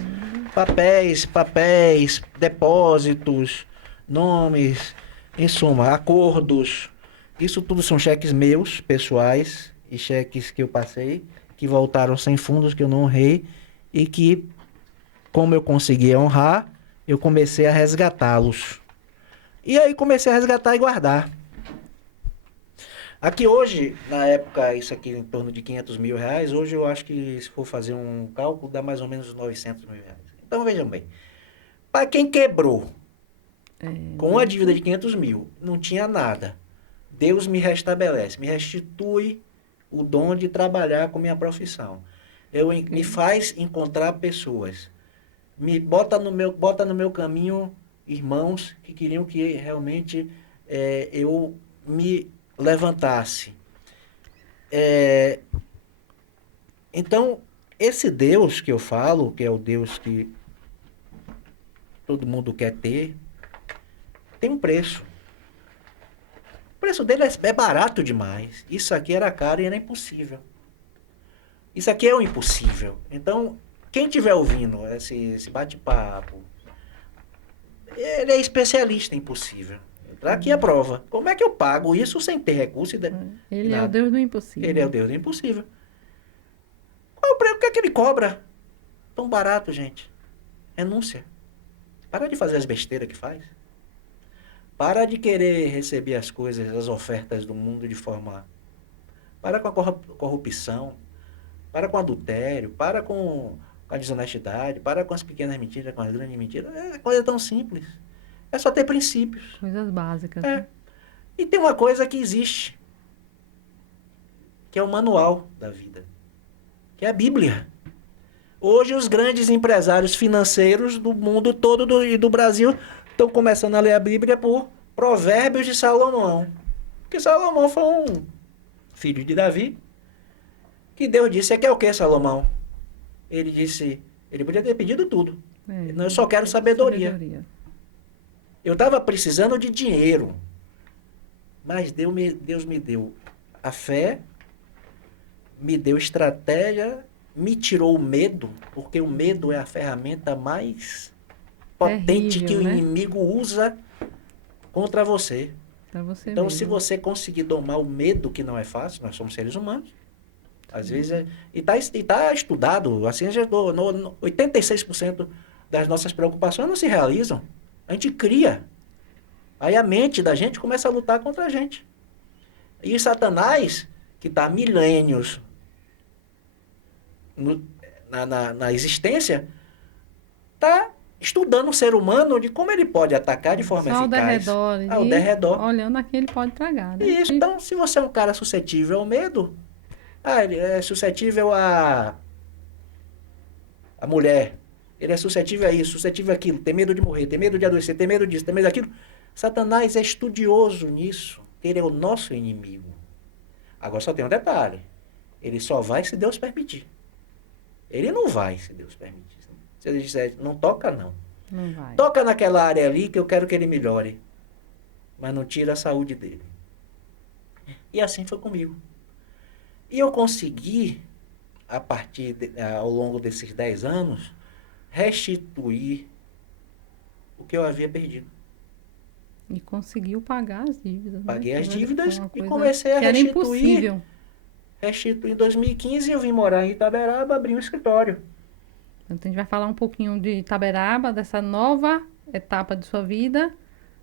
Papéis, depósitos, nomes, em suma, acordos. Isso tudo são cheques meus, pessoais, e cheques que eu passei, que voltaram sem fundos, que eu não honrei, e que, como eu consegui honrar, eu comecei a resgatá-los. E aí comecei a resgatar e guardar. Aqui hoje, na época, isso aqui em torno de 500 mil reais, hoje eu acho que se for fazer um cálculo, dá mais ou menos 900 mil reais. Então vejam bem, para quem quebrou com uma dívida de 500 mil, não tinha nada, Deus me restabelece, me restitui o dom de trabalhar com minha profissão. Me faz encontrar pessoas, me bota no meu caminho irmãos que queriam que realmente eu me levantasse. Então, esse Deus que eu falo, que é o Deus que todo mundo quer ter, tem um preço. O preço dele é barato demais. Isso aqui era caro e era impossível. Isso aqui é o impossível. Então, quem estiver ouvindo esse bate-papo, ele é especialista em impossível. Tá aqui a prova. Como é que eu pago isso sem ter recurso? Ele é o Deus do impossível. Ele é o Deus do impossível. Qual é o preço? O que é que ele cobra? Tão barato, gente. Renúncia. Para de fazer as besteiras que faz. Para de querer receber as coisas, as ofertas do mundo de forma... Para com a corrupção. Para com o adultério. Para com a desonestidade. Para com as pequenas mentiras, com as grandes mentiras. É coisa tão simples. É só ter princípios. Coisas básicas. E tem uma coisa que existe. Que é o manual da vida. Que é a Bíblia. Hoje os grandes empresários financeiros do mundo todo e do Brasil estão começando a ler a Bíblia por Provérbios de Salomão. Porque Salomão foi um filho de Davi. Que Deus disse, você quer o que, Salomão? Ele disse, ele podia ter pedido tudo. Eu só quero sabedoria. Eu estava precisando de dinheiro. Mas Deus me deu a fé, me deu estratégia, me tirou o medo, porque o medo é a ferramenta mais potente que o inimigo usa contra você. Então, se você conseguir domar o medo, que não é fácil, nós somos seres humanos, às vezes e tá estudado, assim, 86% das nossas preocupações não se realizam. A gente cria. Aí a mente da gente começa a lutar contra a gente. E Satanás, que está há milênios na existência, está estudando o ser humano de como ele pode atacar de forma eficaz. Ao derredor. Olhando aqui, ele pode tragar. Né? Isso. Então, se você é um cara suscetível ao medo, ele é suscetível a mulher, ele é suscetível a isso, suscetível àquilo, tem medo de morrer, tem medo de adoecer, tem medo disso, tem medo daquilo. Satanás é estudioso nisso. Ele é o nosso inimigo. Agora só tem um detalhe. Ele só vai se Deus permitir. Ele não vai se Deus permitir. Se ele disser, não toca, não. Não vai. Toca naquela área ali que eu quero que ele melhore. Mas não tira a saúde dele. E assim foi comigo. E eu consegui, ao longo desses 10 anos, restituir o que eu havia perdido. E conseguiu pagar as dívidas. Paguei as dívidas e comecei a restituir. Restituir em 2015 eu vim morar em Itaberaba, abri um escritório. Então a gente vai falar um pouquinho de Itaberaba, dessa nova etapa de sua vida,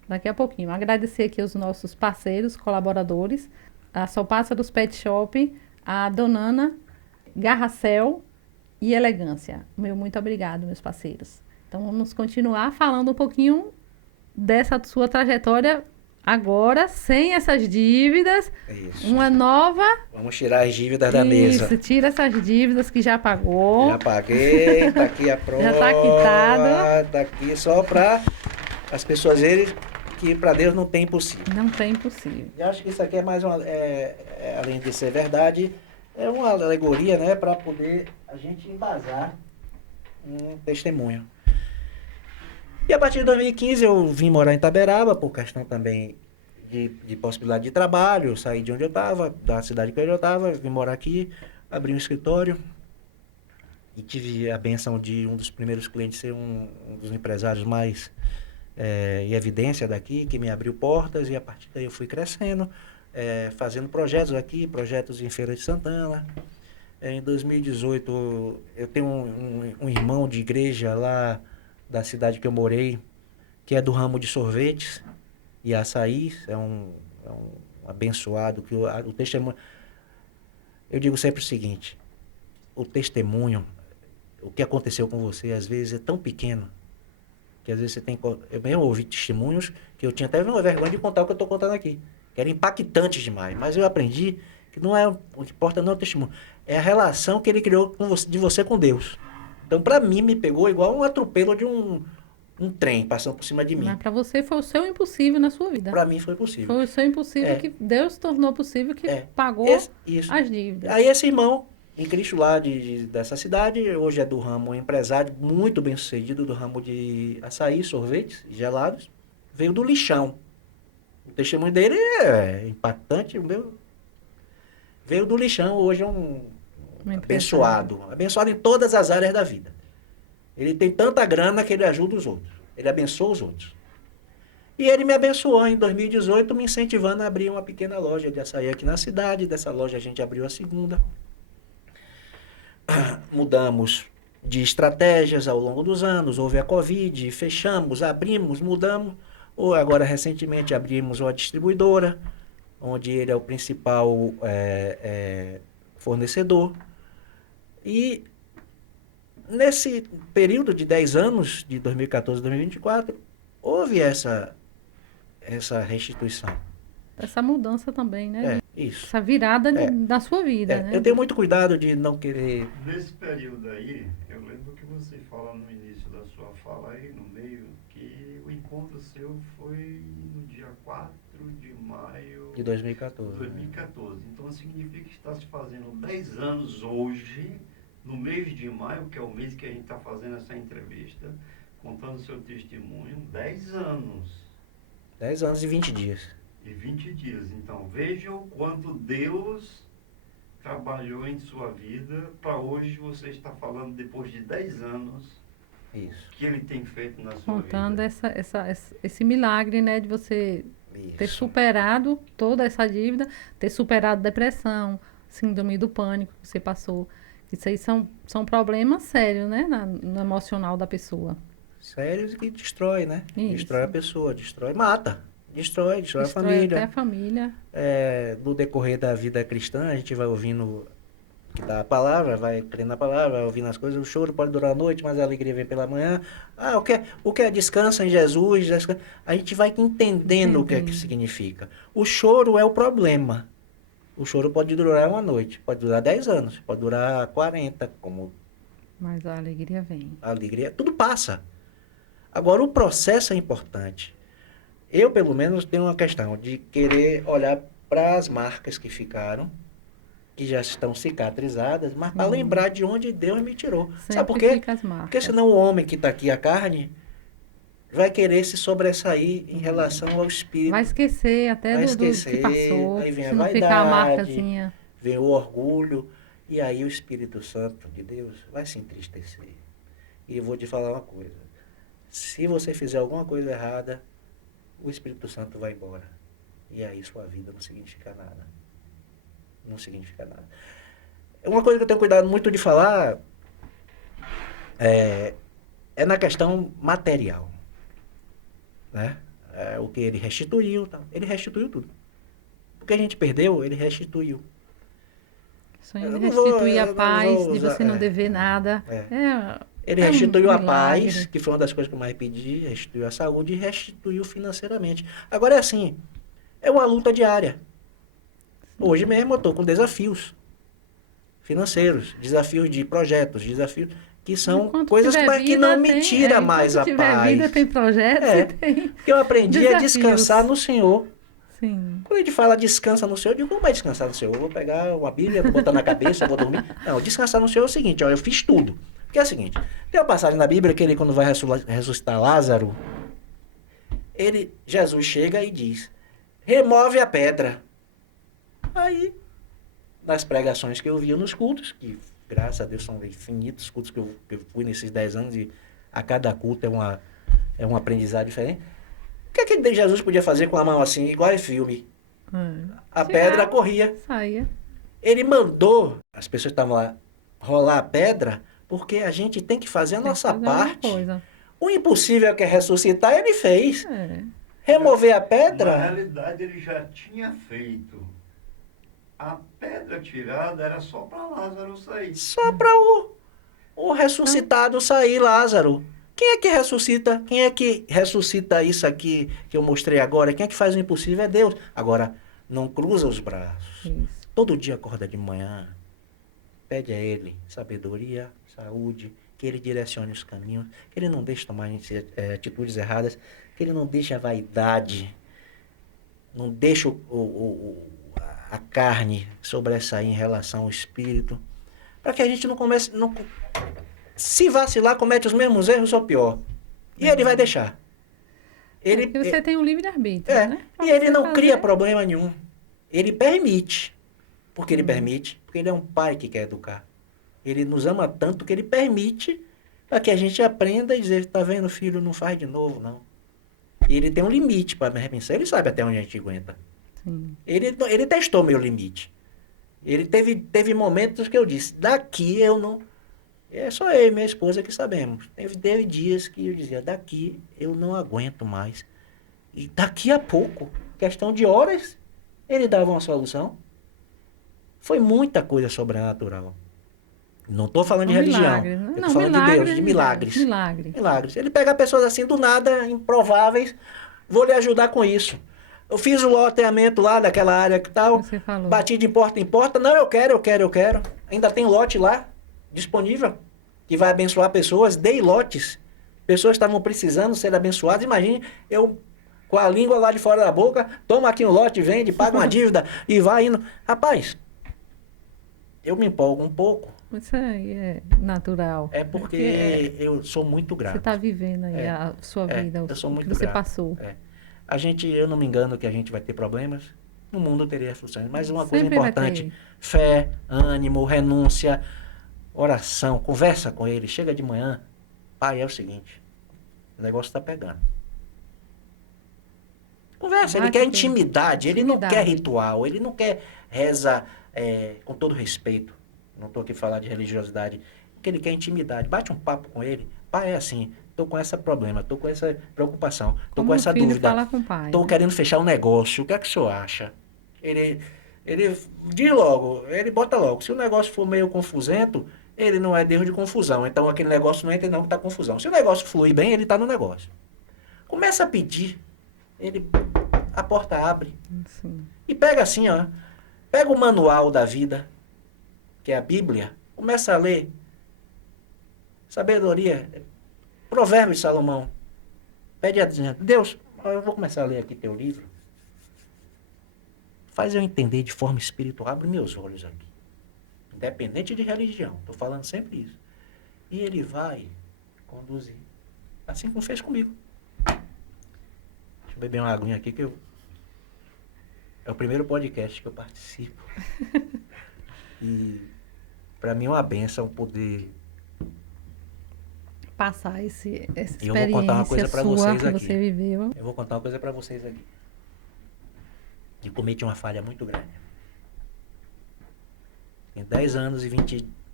daqui a pouquinho. Agradecer aqui aos nossos parceiros, colaboradores, a Só Pássaros Pet Shop, a Donana, Garracel e Elegância. Muito obrigado, meus parceiros. Então vamos continuar falando um pouquinho dessa sua trajetória agora, sem essas dívidas, Isso. uma nova... Vamos tirar as dívidas da mesa. Isso, tira essas dívidas que já pagou. Já paguei, tá aqui a prova. Já tá quitado. Tá aqui só para as pessoas verem que para Deus não tem impossível. Não tem impossível. E acho que isso aqui é mais uma, além de ser verdade, é uma alegoria, né, para poder a gente embasar um testemunho. E a partir de 2015 eu vim morar em Itaberaba, por questão também de possibilidade de trabalho. Eu saí de onde eu estava, da cidade que eu estava, vim morar aqui, abri um escritório e tive a benção de um dos primeiros clientes ser um dos empresários mais em evidência daqui, que me abriu portas, e a partir daí eu fui crescendo, fazendo projetos aqui, projetos em Feira de Santana. Em 2018 eu tenho um irmão de igreja lá da cidade que eu morei, que é do ramo de sorvetes e açaí, é um abençoado, que o testemunho... Eu digo sempre o seguinte, o testemunho, o que aconteceu com você, às vezes é tão pequeno, que às vezes você tem... Eu mesmo ouvi testemunhos que eu tinha até vergonha de contar o que eu estou contando aqui, que eram impactantes demais, mas eu aprendi que não é o que importa, não é o testemunho, é a relação que ele criou de você com Deus. Então, para mim, me pegou igual um atropelo de um trem passando por cima de mim. Mas para você foi o seu impossível na sua vida. Para mim foi possível. Foi o seu impossível que Deus tornou possível, que pagou isso. as dívidas. Aí esse irmão, em Cristo lá dessa cidade, hoje é do ramo empresário, muito bem sucedido, do ramo de açaí, sorvetes, gelados, veio do lixão. O testemunho dele é impactante, o meu... Veio do lixão, hoje é abençoado em todas as áreas da vida. Ele tem tanta grana que ele ajuda os outros, ele abençoa os outros. E ele me abençoou em 2018, me incentivando a abrir uma pequena loja de açaí aqui na cidade. Dessa loja a gente abriu a segunda. Mudamos de estratégias ao longo dos anos, houve a Covid, fechamos, abrimos, mudamos. Agora, recentemente, abrimos uma distribuidora, onde ele é o principal fornecedor. E nesse período de 10 anos, de 2014 a 2024, houve essa restituição. Essa mudança também, né? Isso. Essa virada da sua vida, né? Eu tenho muito cuidado de não querer... Nesse período aí, eu lembro que você fala no início da sua fala aí, no meio, que o encontro seu foi no dia 4 de maio... De 2014. 2014. Então significa que está se fazendo 10 anos hoje, no mês de maio, que é o mês que a gente está fazendo essa entrevista, contando seu testemunho, 10 anos. 10 anos e 20 dias. E 20 dias. Então, veja o quanto Deus trabalhou em sua vida para hoje você estar falando, depois de 10 anos, isso, que Ele tem feito na sua contando vida. esse milagre, né, de você ter superado toda essa dívida, ter superado depressão, síndrome do pânico que você passou. Isso aí são problemas sérios, né, no emocional da pessoa. Sérios que destrói, né? Isso. Destrói a pessoa, mata. Destrói a família. Até a família. No decorrer da vida cristã, a gente vai ouvindo que dá a palavra, vai crendo na palavra, vai ouvindo as coisas. O choro pode durar a noite, mas a alegria vem pela manhã. O que é descansa em Jesus? A gente vai entendendo o que é que significa. O choro é o problema. O choro pode durar uma noite, pode durar 10 anos, pode durar 40, como... Mas a alegria vem. A alegria, tudo passa. Agora, o processo é importante. Eu, pelo menos, tenho uma questão de querer olhar para as marcas que ficaram, que já estão cicatrizadas, mas para lembrar de onde Deus me tirou. Sempre. Sabe por quê? Fica as marcas. Porque senão o homem que está aqui, a carne, vai querer se sobressair em relação ao espírito. Vai esquecer até do que passou. Aí vem se a não vaidade, ficar a marcazinha. vem o orgulho, e aí o Espírito Santo de Deus vai se entristecer. E eu vou te falar uma coisa. Se você fizer alguma coisa errada, o Espírito Santo vai embora. E aí sua vida não significa nada. Não significa nada. Uma coisa que eu tenho cuidado muito de falar é na questão material. Né? O que ele restituiu. Ele restituiu tudo. O que a gente perdeu, ele restituiu. Sonho de restituir a paz, de você não dever nada. Ele É um restituiu a milagre. paz, que foi uma das coisas que eu mais pedi, restituiu a saúde e restituiu financeiramente. Agora é assim, é uma luta diária. Hoje mesmo eu estou com desafios financeiros, desafios de projetos, desafios que são Enquanto coisas tiver que não vida, me tira mais enquanto a tiver vida, paz. tem projetos É, e tem porque eu aprendi a desafios. descansar no Senhor. Sim. Quando a gente fala descansa no Senhor, eu digo, como vai descansar no Senhor? Eu vou pegar uma Bíblia, vou botar na cabeça, vou dormir. Não, descansar no Senhor é o seguinte, ó, eu fiz tudo. Porque é o seguinte, tem uma passagem na Bíblia que ele, quando vai ressuscitar Lázaro, Jesus chega e diz, remove a pedra. Aí, nas pregações que eu via nos cultos, que graças a Deus são infinitos cultos que eu fui nesses 10 anos e a cada culto é um aprendizado diferente. O que é que Jesus podia fazer com a mão assim, igual em filme? A pedra corria. Saía. Ele mandou, as pessoas estavam lá, rolar a pedra, porque a gente tem que fazer a Tem que nossa fazer alguma parte. coisa. O impossível que é ressuscitar, ele fez. É. Remover a Na pedra, realidade, ele já tinha feito. A pedra tirada era só para Lázaro sair. só para o ressuscitado sair, Lázaro. Quem é que ressuscita? Quem é que ressuscita isso aqui que eu mostrei agora? Quem é que faz o impossível? É Deus. Agora, não cruza os braços. Isso. Todo dia acorda de manhã, pede a Ele sabedoria, saúde, que Ele direcione os caminhos, que Ele não deixe tomar atitudes erradas, que Ele não deixe a vaidade, não deixe a carne sobressair em relação ao espírito, para que a gente não comece, se vacilar, comete os mesmos erros ou pior. E Ele vai deixar. Porque você tem um livre-arbítrio, né? Pra E Ele você não cria fazer. problema nenhum. Ele permite. Porque Ele permite, porque Ele é um pai que quer educar. Ele nos ama tanto que Ele permite para que a gente aprenda e dizer, tá vendo, filho, não faz de novo, não. E Ele tem um limite para me repensar. Ele sabe até onde a gente aguenta. Sim. Ele testou meu limite. Ele teve momentos que eu disse, daqui eu não... É só eu e minha esposa que sabemos. Teve dias que eu dizia, daqui eu não aguento mais. E daqui a pouco, questão de horas, ele dava uma solução. Foi muita coisa sobrenatural. Não estou falando de religião. Milagre, né? Eu Não, estou falando de milagre Deus, de milagres. Milagre. Milagres. Ele pega pessoas assim do nada, improváveis, vou lhe ajudar com isso. Eu fiz o loteamento lá daquela área que tal, Você falou. bati de porta em porta. Não, eu quero. Ainda tem lote lá, disponível, que vai abençoar pessoas. Dei lotes. Pessoas estavam precisando ser abençoadas. Imagine, eu com a língua lá de fora da boca, toma aqui um lote, vende, paga uma dívida e vai indo. Rapaz, eu me empolgo um pouco. Isso aí é natural. É porque eu sou muito grato. você está vivendo aí É, a sua vida, eu sou o muito que você grato. passou. É. Eu não me engano que a gente vai ter problemas. No mundo teria aflições. Mas uma coisa Sempre vai importante, ter. fé, ânimo, renúncia, oração, conversa com ele. Chega de manhã, pai, é o seguinte, o negócio está pegando. Conversa, ele quer intimidade, ele não quer ritual, ele não quer reza com todo respeito. Não estou aqui falando de religiosidade, porque ele quer intimidade. Bate um papo com ele. Pai, é assim, estou com esse problema, estou com essa preocupação, estou com essa dúvida. Fala com o pai, Estou querendo fechar um negócio, o que é que o senhor acha? Ele diz logo, ele bota logo. Se o negócio for meio confusento, ele não é Deus de confusão. Então aquele negócio não entra não que está confusão. Se o negócio fluir bem, ele está no negócio. Começa a pedir, a porta abre. Sim. E pega assim, ó. Pega o manual da vida, que é a Bíblia, começa a ler. Sabedoria, Provérbios de Salomão. Pede a Deus, eu vou começar a ler aqui teu livro. Faz eu entender de forma espiritual, abre meus olhos aqui. Independente de religião, estou falando sempre isso. E ele vai conduzir. Assim como fez comigo. Deixa eu beber uma aguinha aqui que é o primeiro podcast que eu participo. E para mim é uma bênção poder passar essa experiência eu vou contar uma coisa pra sua vocês que aqui. você viveu. Eu vou contar uma coisa para vocês aqui. Eu cometi uma falha muito grande. Em 10 anos e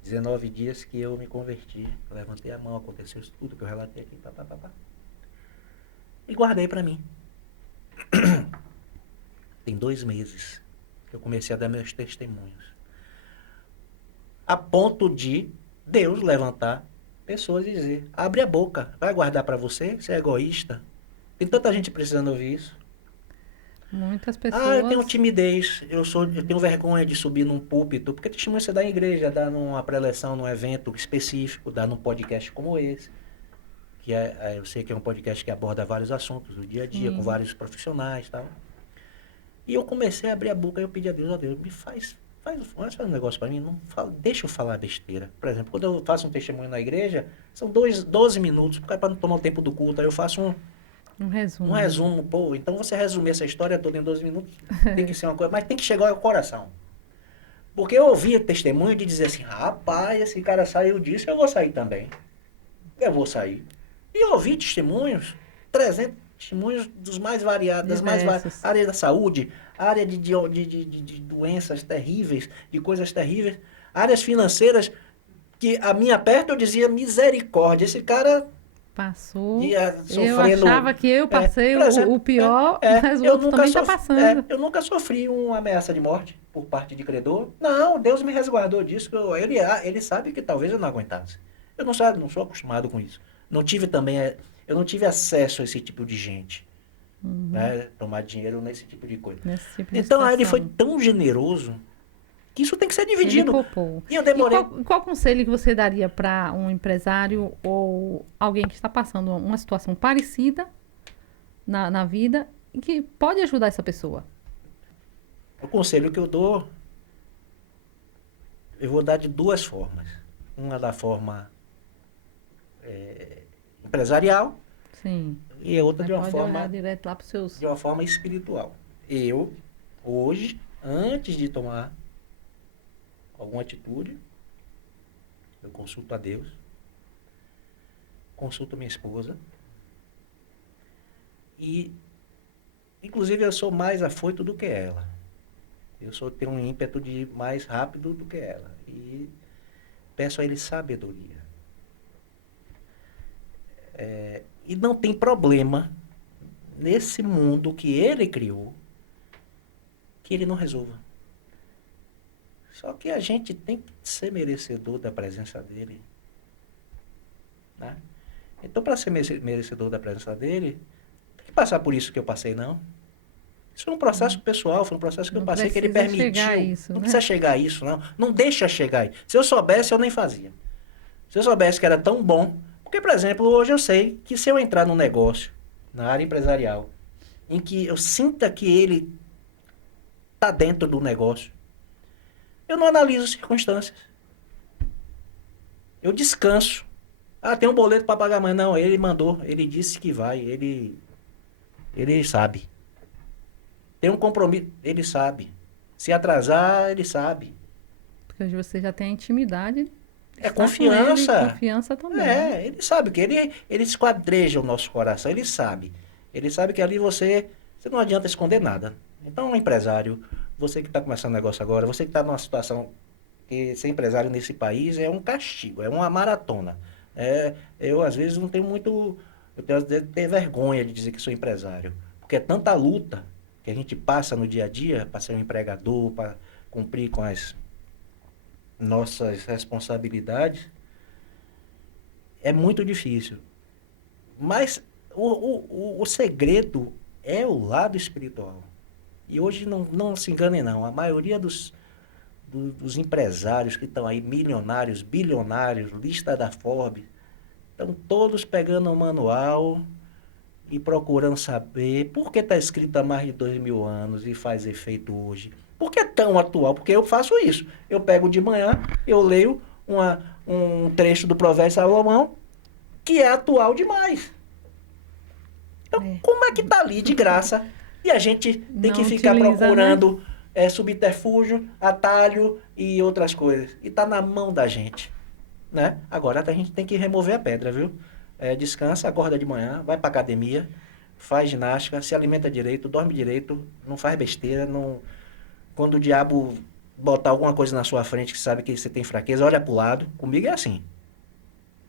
19 dias que eu me converti. Eu levantei a mão, aconteceu isso tudo que eu relatei aqui. E guardei para mim. Tem 2 meses que eu comecei a dar meus testemunhos. A ponto de Deus levantar pessoas e dizer, abre a boca, vai guardar para você? Você é egoísta? Tem tanta gente precisando ouvir isso. Muitas Ah, eu tenho pessoas. timidez, eu tenho vergonha de subir num púlpito, porque testemunho você dá em igreja, dá numa preleção, num evento específico, dá num podcast como esse, que eu sei que é um podcast que aborda vários assuntos do dia a dia, com Sim. vários profissionais e tal. E eu comecei a abrir a boca e eu pedi a Deus, ó Deus, faz um negócio para mim, não fala, deixa eu falar besteira. Por exemplo, quando eu faço um testemunho na igreja, são 12 minutos, para não tomar o tempo do culto, aí eu faço Um um resumo. resumo, pô, então você resumir essa história toda em 12 minutos, tem que ser uma coisa, mas tem que chegar ao coração. Porque eu ouvia testemunho de dizer assim, rapaz, esse cara saiu disso, eu vou sair também. Eu vou sair. E eu ouvi testemunhos, 300 testemunhos dos mais variados, das mais Diversos. áreas da saúde, área de doenças terríveis, de coisas terríveis, áreas financeiras, que a minha perto eu dizia misericórdia, esse cara Passou. ia Eu sofrendo. achava que eu passei Por exemplo, o pior, mas o eu outro nunca também está sofri, passando. eu nunca sofri uma ameaça de morte por parte de credor. Não, Deus me resguardou disso. Ele sabe que talvez eu não aguentasse. Eu não sou acostumado com isso. Não tive também, eu não tive acesso a esse tipo de gente, né? Tomar dinheiro nesse tipo de coisa. Nesse tipo de Então, aí ele foi situação. tão generoso que isso tem que ser Ele dividido. poupou. E eu E demorei. qual conselho que você daria para um empresário ou alguém que está passando uma situação parecida na vida e que pode ajudar essa pessoa? O conselho que eu dou, eu vou dar de duas formas. Uma da forma empresarial Sim. e a outra Mas de uma pode forma olhar direto lá para os seus. de uma forma espiritual. Eu, hoje, antes de tomar alguma atitude, eu consulto a Deus, consulto minha esposa e, inclusive, eu sou mais afoito do que ela. Tenho um ímpeto de ir mais rápido do que ela. E peço a ele sabedoria. E não tem problema nesse mundo que ele criou que ele não resolva. Só que a gente tem que ser merecedor da presença dele. Né? Então, para ser merecedor da presença dele, tem que passar por isso que eu passei, não. Isso foi um processo pessoal, foi um processo que eu Não passei, que ele precisa permitiu. chegar a isso, Não né? precisa chegar a isso, não. Não deixa chegar aí. Se eu soubesse, eu nem fazia. Se eu soubesse que era tão bom. Porque, por exemplo, hoje eu sei que se eu entrar num negócio, na área empresarial, em que eu sinta que ele está dentro do negócio, eu não analiso circunstâncias. Eu descanso. Ah, tem um boleto para pagar, mas não, ele mandou, ele disse que vai, ele sabe. Tem um compromisso, ele sabe. Se atrasar, ele sabe. Porque hoje você já tem a intimidade. É Estar com ele, confiança. confiança também, né? Ele sabe que ele esquadreja o nosso coração, ele sabe. Ele sabe que ali você não adianta esconder nada. Então, um empresário, você que está começando um negócio agora, você que está numa situação que ser empresário nesse país é um castigo, é uma maratona. Eu, às vezes, não tenho muito. Eu tenho, às vezes, tenho vergonha de dizer que sou empresário. Porque é tanta luta que a gente passa no dia a dia para ser um empregador, para cumprir com as nossas responsabilidades, é muito difícil. Mas o segredo é o lado espiritual. E hoje não se enganem não, a maioria dos empresários que estão aí, milionários, bilionários, lista da Forbes, estão todos pegando o manual e procurando saber por que está escrito há mais de 2000 anos e faz efeito hoje. Por que é tão atual? Porque eu faço isso. Eu pego de manhã, eu leio um trecho do Provérbio de Salomão que é atual demais. Então, como é que está ali de graça e a gente tem que ficar procurando subterfúgio, atalho e outras coisas? E está na mão da gente. Né? Agora a gente tem que remover a pedra, viu? Descansa, acorda de manhã, vai para academia, faz ginástica, se alimenta direito, dorme direito, não faz besteira, não... Quando o diabo botar alguma coisa na sua frente que sabe que você tem fraqueza, olha pro lado. Comigo é assim.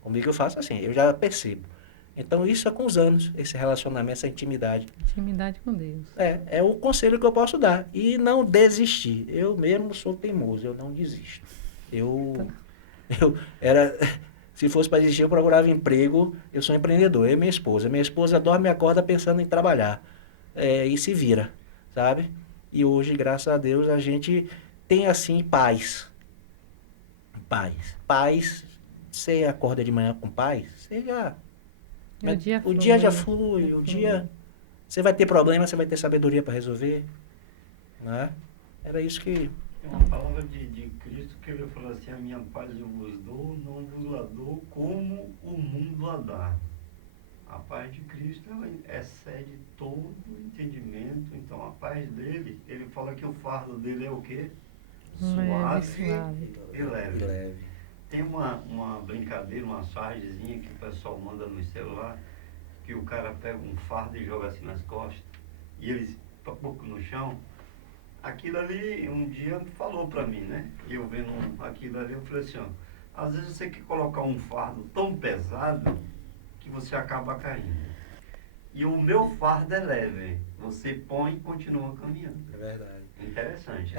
Comigo eu faço assim, eu já percebo. Então isso é com os anos, esse relacionamento, essa intimidade. Intimidade com Deus. É o conselho que eu posso dar. E não desistir. Eu mesmo sou teimoso, eu não desisto. Se fosse para existir, eu procurava emprego. Eu sou empreendedor, eu e minha esposa. Minha esposa dorme e acorda pensando em trabalhar. E se vira, sabe? E hoje, graças a Deus, a gente tem, assim, paz. Paz. Você acorda de manhã com paz, você já... O dia já flui, o dia... Você vai ter problema, você vai ter sabedoria para resolver, né? Era isso que... É uma palavra de Cristo que ele falou assim, a minha paz eu vos dou, não vos a dou como o mundo a dá. A paz de Cristo, ela excede todo o entendimento. Então, a paz dele, ele fala que o fardo dele é o quê? Suave e leve. Tem uma brincadeira, uma chargezinha que o pessoal manda no celular, que o cara pega um fardo e joga assim nas costas, e ele pouco no chão. Aquilo ali, um dia falou para mim, né? E eu vendo aquilo ali, eu falei assim, ó, às vezes você quer colocar um fardo tão pesado que você acaba caindo. E o meu fardo é leve. Você põe e continua caminhando. É verdade. Interessante.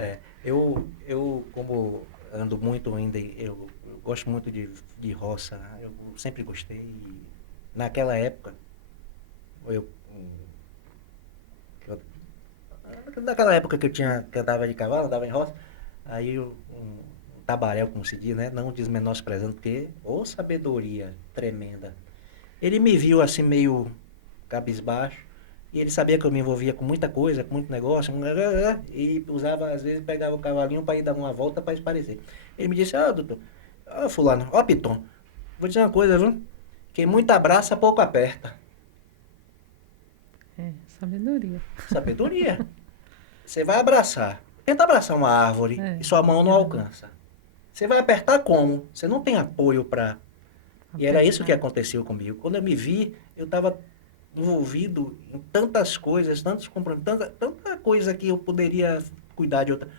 Eu como ando muito ainda, eu gosto muito de roça, eu sempre gostei. E naquela época, naquela época que eu andava de cavalo, andava em roça, aí um tabaréu, como se diz, né? Não desmenosprezando, porque, sabedoria tremenda. Ele me viu assim meio cabisbaixo, e ele sabia que eu me envolvia com muita coisa, com muito negócio, e usava, às vezes, pegava o cavalinho para ir dar uma volta para esparecer. Ele me disse, doutor, fulano, Piton, vou dizer uma coisa, viu? Quem muito abraça, pouco aperta. Sabedoria. Sabedoria. Você vai abraçar. Tenta abraçar uma árvore e sua mão não alcança. Você vai apertar como? Você não tem apoio para... E era isso que aconteceu comigo. Quando eu me vi, eu estava envolvido em tantas coisas, tantos compromissos, tanta coisa que eu poderia cuidar de outra...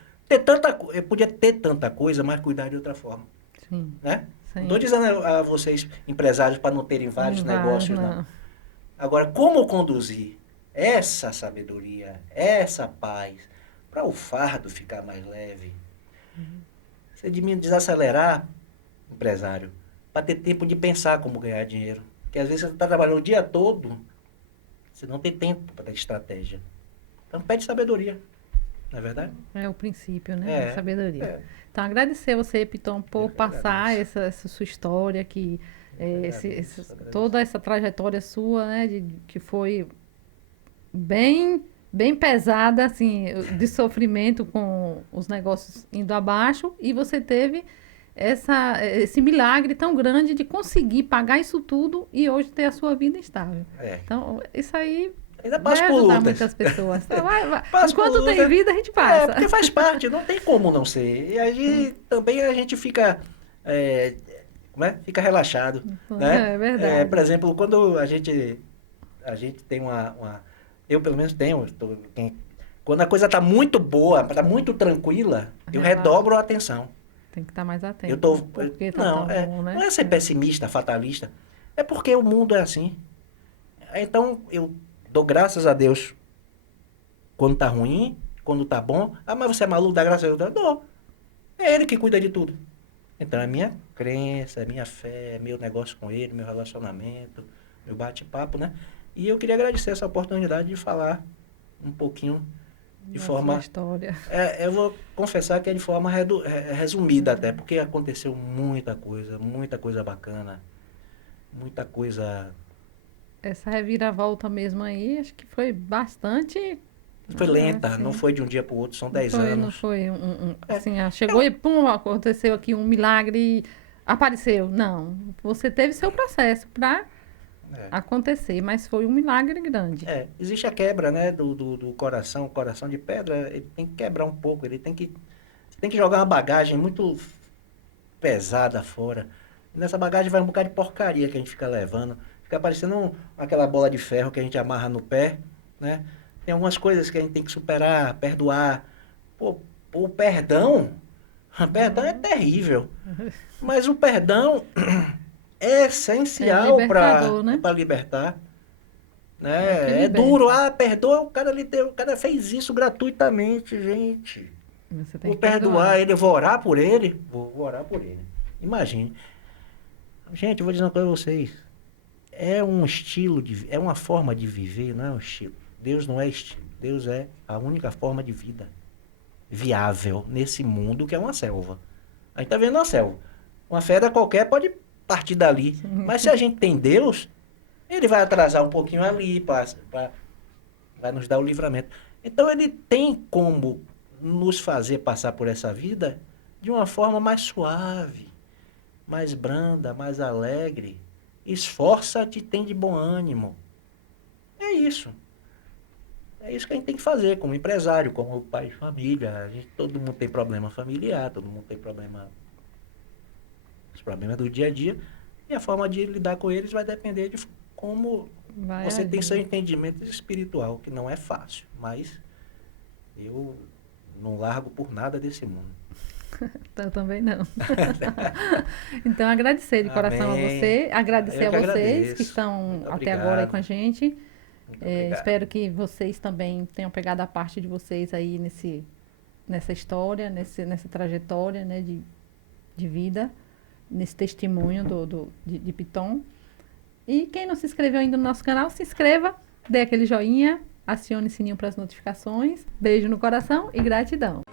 Eu podia ter tanta coisa, mas cuidar de outra forma. Sim. Né? Sim. Não estou dizendo a vocês, empresários, para não terem vários negócios, não. Agora, como conduzir essa sabedoria, essa paz, para o fardo ficar mais leve? Você desacelerar, empresário, para ter tempo de pensar como ganhar dinheiro. Porque às vezes você está trabalhando o dia todo, você não tem tempo para ter estratégia. Então pede sabedoria, não é verdade? É o princípio, né? Sabedoria. É. Então, agradecer você, Piton, por passar essa sua história, que toda essa trajetória sua, né? Que foi bem pesada, assim, de sofrimento com os negócios indo abaixo, e você teve esse milagre tão grande de conseguir pagar isso tudo e hoje ter a sua vida estável. Então, isso aí ainda vai ajudar muitas pessoas. Enquanto tem vida, a gente passa. Porque faz parte, não tem como não ser. E aí também a gente fica... fica relaxado. Né? É verdade. Por exemplo, quando a gente tem eu, pelo menos, tenho. Quando a coisa está muito boa, está muito tranquila, eu redobro a atenção. Tem que estar mais atento. Não é ser pessimista, fatalista. É porque o mundo é assim. Então, eu dou graças a Deus quando está ruim, quando está bom. Mas você é maluco, dá graças a Deus? Dou. É Ele que cuida de tudo. Então, é minha crença, é minha fé, é meu negócio com Ele, meu relacionamento, meu bate-papo, né? E eu queria agradecer essa oportunidade de falar um pouquinho de forma... história. Eu vou confessar que é de forma resumida até, porque aconteceu muita coisa bacana, muita coisa... Essa reviravolta mesmo aí, acho que foi bastante... Foi lenta, não foi de um dia para o outro, são 10 anos. Não foi assim, chegou e pum, aconteceu aqui um milagre e apareceu. Não, você teve seu processo para... acontecer, mas foi um milagre grande. Existe a quebra, né, do coração, o coração de pedra, ele tem que quebrar um pouco, você tem que jogar uma bagagem muito pesada fora. E nessa bagagem vai um bocado de porcaria que a gente fica levando, fica parecendo aquela bola de ferro que a gente amarra no pé, né? Tem algumas coisas que a gente tem que superar, perdoar. O perdão é terrível, mas o perdão é essencial para libertar. Né? É duro, perdoa, o cara fez isso gratuitamente, gente. Você tem vou perdoar ele, vou orar por ele. Imagine. Gente, eu vou dizer uma coisa a vocês. É um estilo, é uma forma de viver, não é um estilo. Deus não é estilo. Deus é a única forma de vida viável nesse mundo que é uma selva. A gente tá vendo uma selva. Uma fera qualquer pode partir dali. Mas se a gente tem Deus, ele vai atrasar um pouquinho ali, vai nos dar o livramento. Então ele tem como nos fazer passar por essa vida de uma forma mais suave, mais branda, mais alegre. Esforça-te, tem de bom ânimo. É isso. É isso que a gente tem que fazer como empresário, como pai de família. Todo mundo tem problema familiar, todo mundo tem os problemas do dia a dia. E a forma de lidar com eles vai depender de como você tem seu entendimento espiritual, que não é fácil. Mas eu não largo por nada desse mundo. Eu também não. Então, agradecer de coração a você, agradecer a vocês que estão até agora aí com a gente. Espero que vocês também tenham pegado a parte de vocês aí nessa história, nessa trajetória, né, de vida, nesse testemunho de Piton. E quem não se inscreveu ainda no nosso canal, se inscreva, dê aquele joinha, acione o sininho para as notificações. Beijo no coração e gratidão.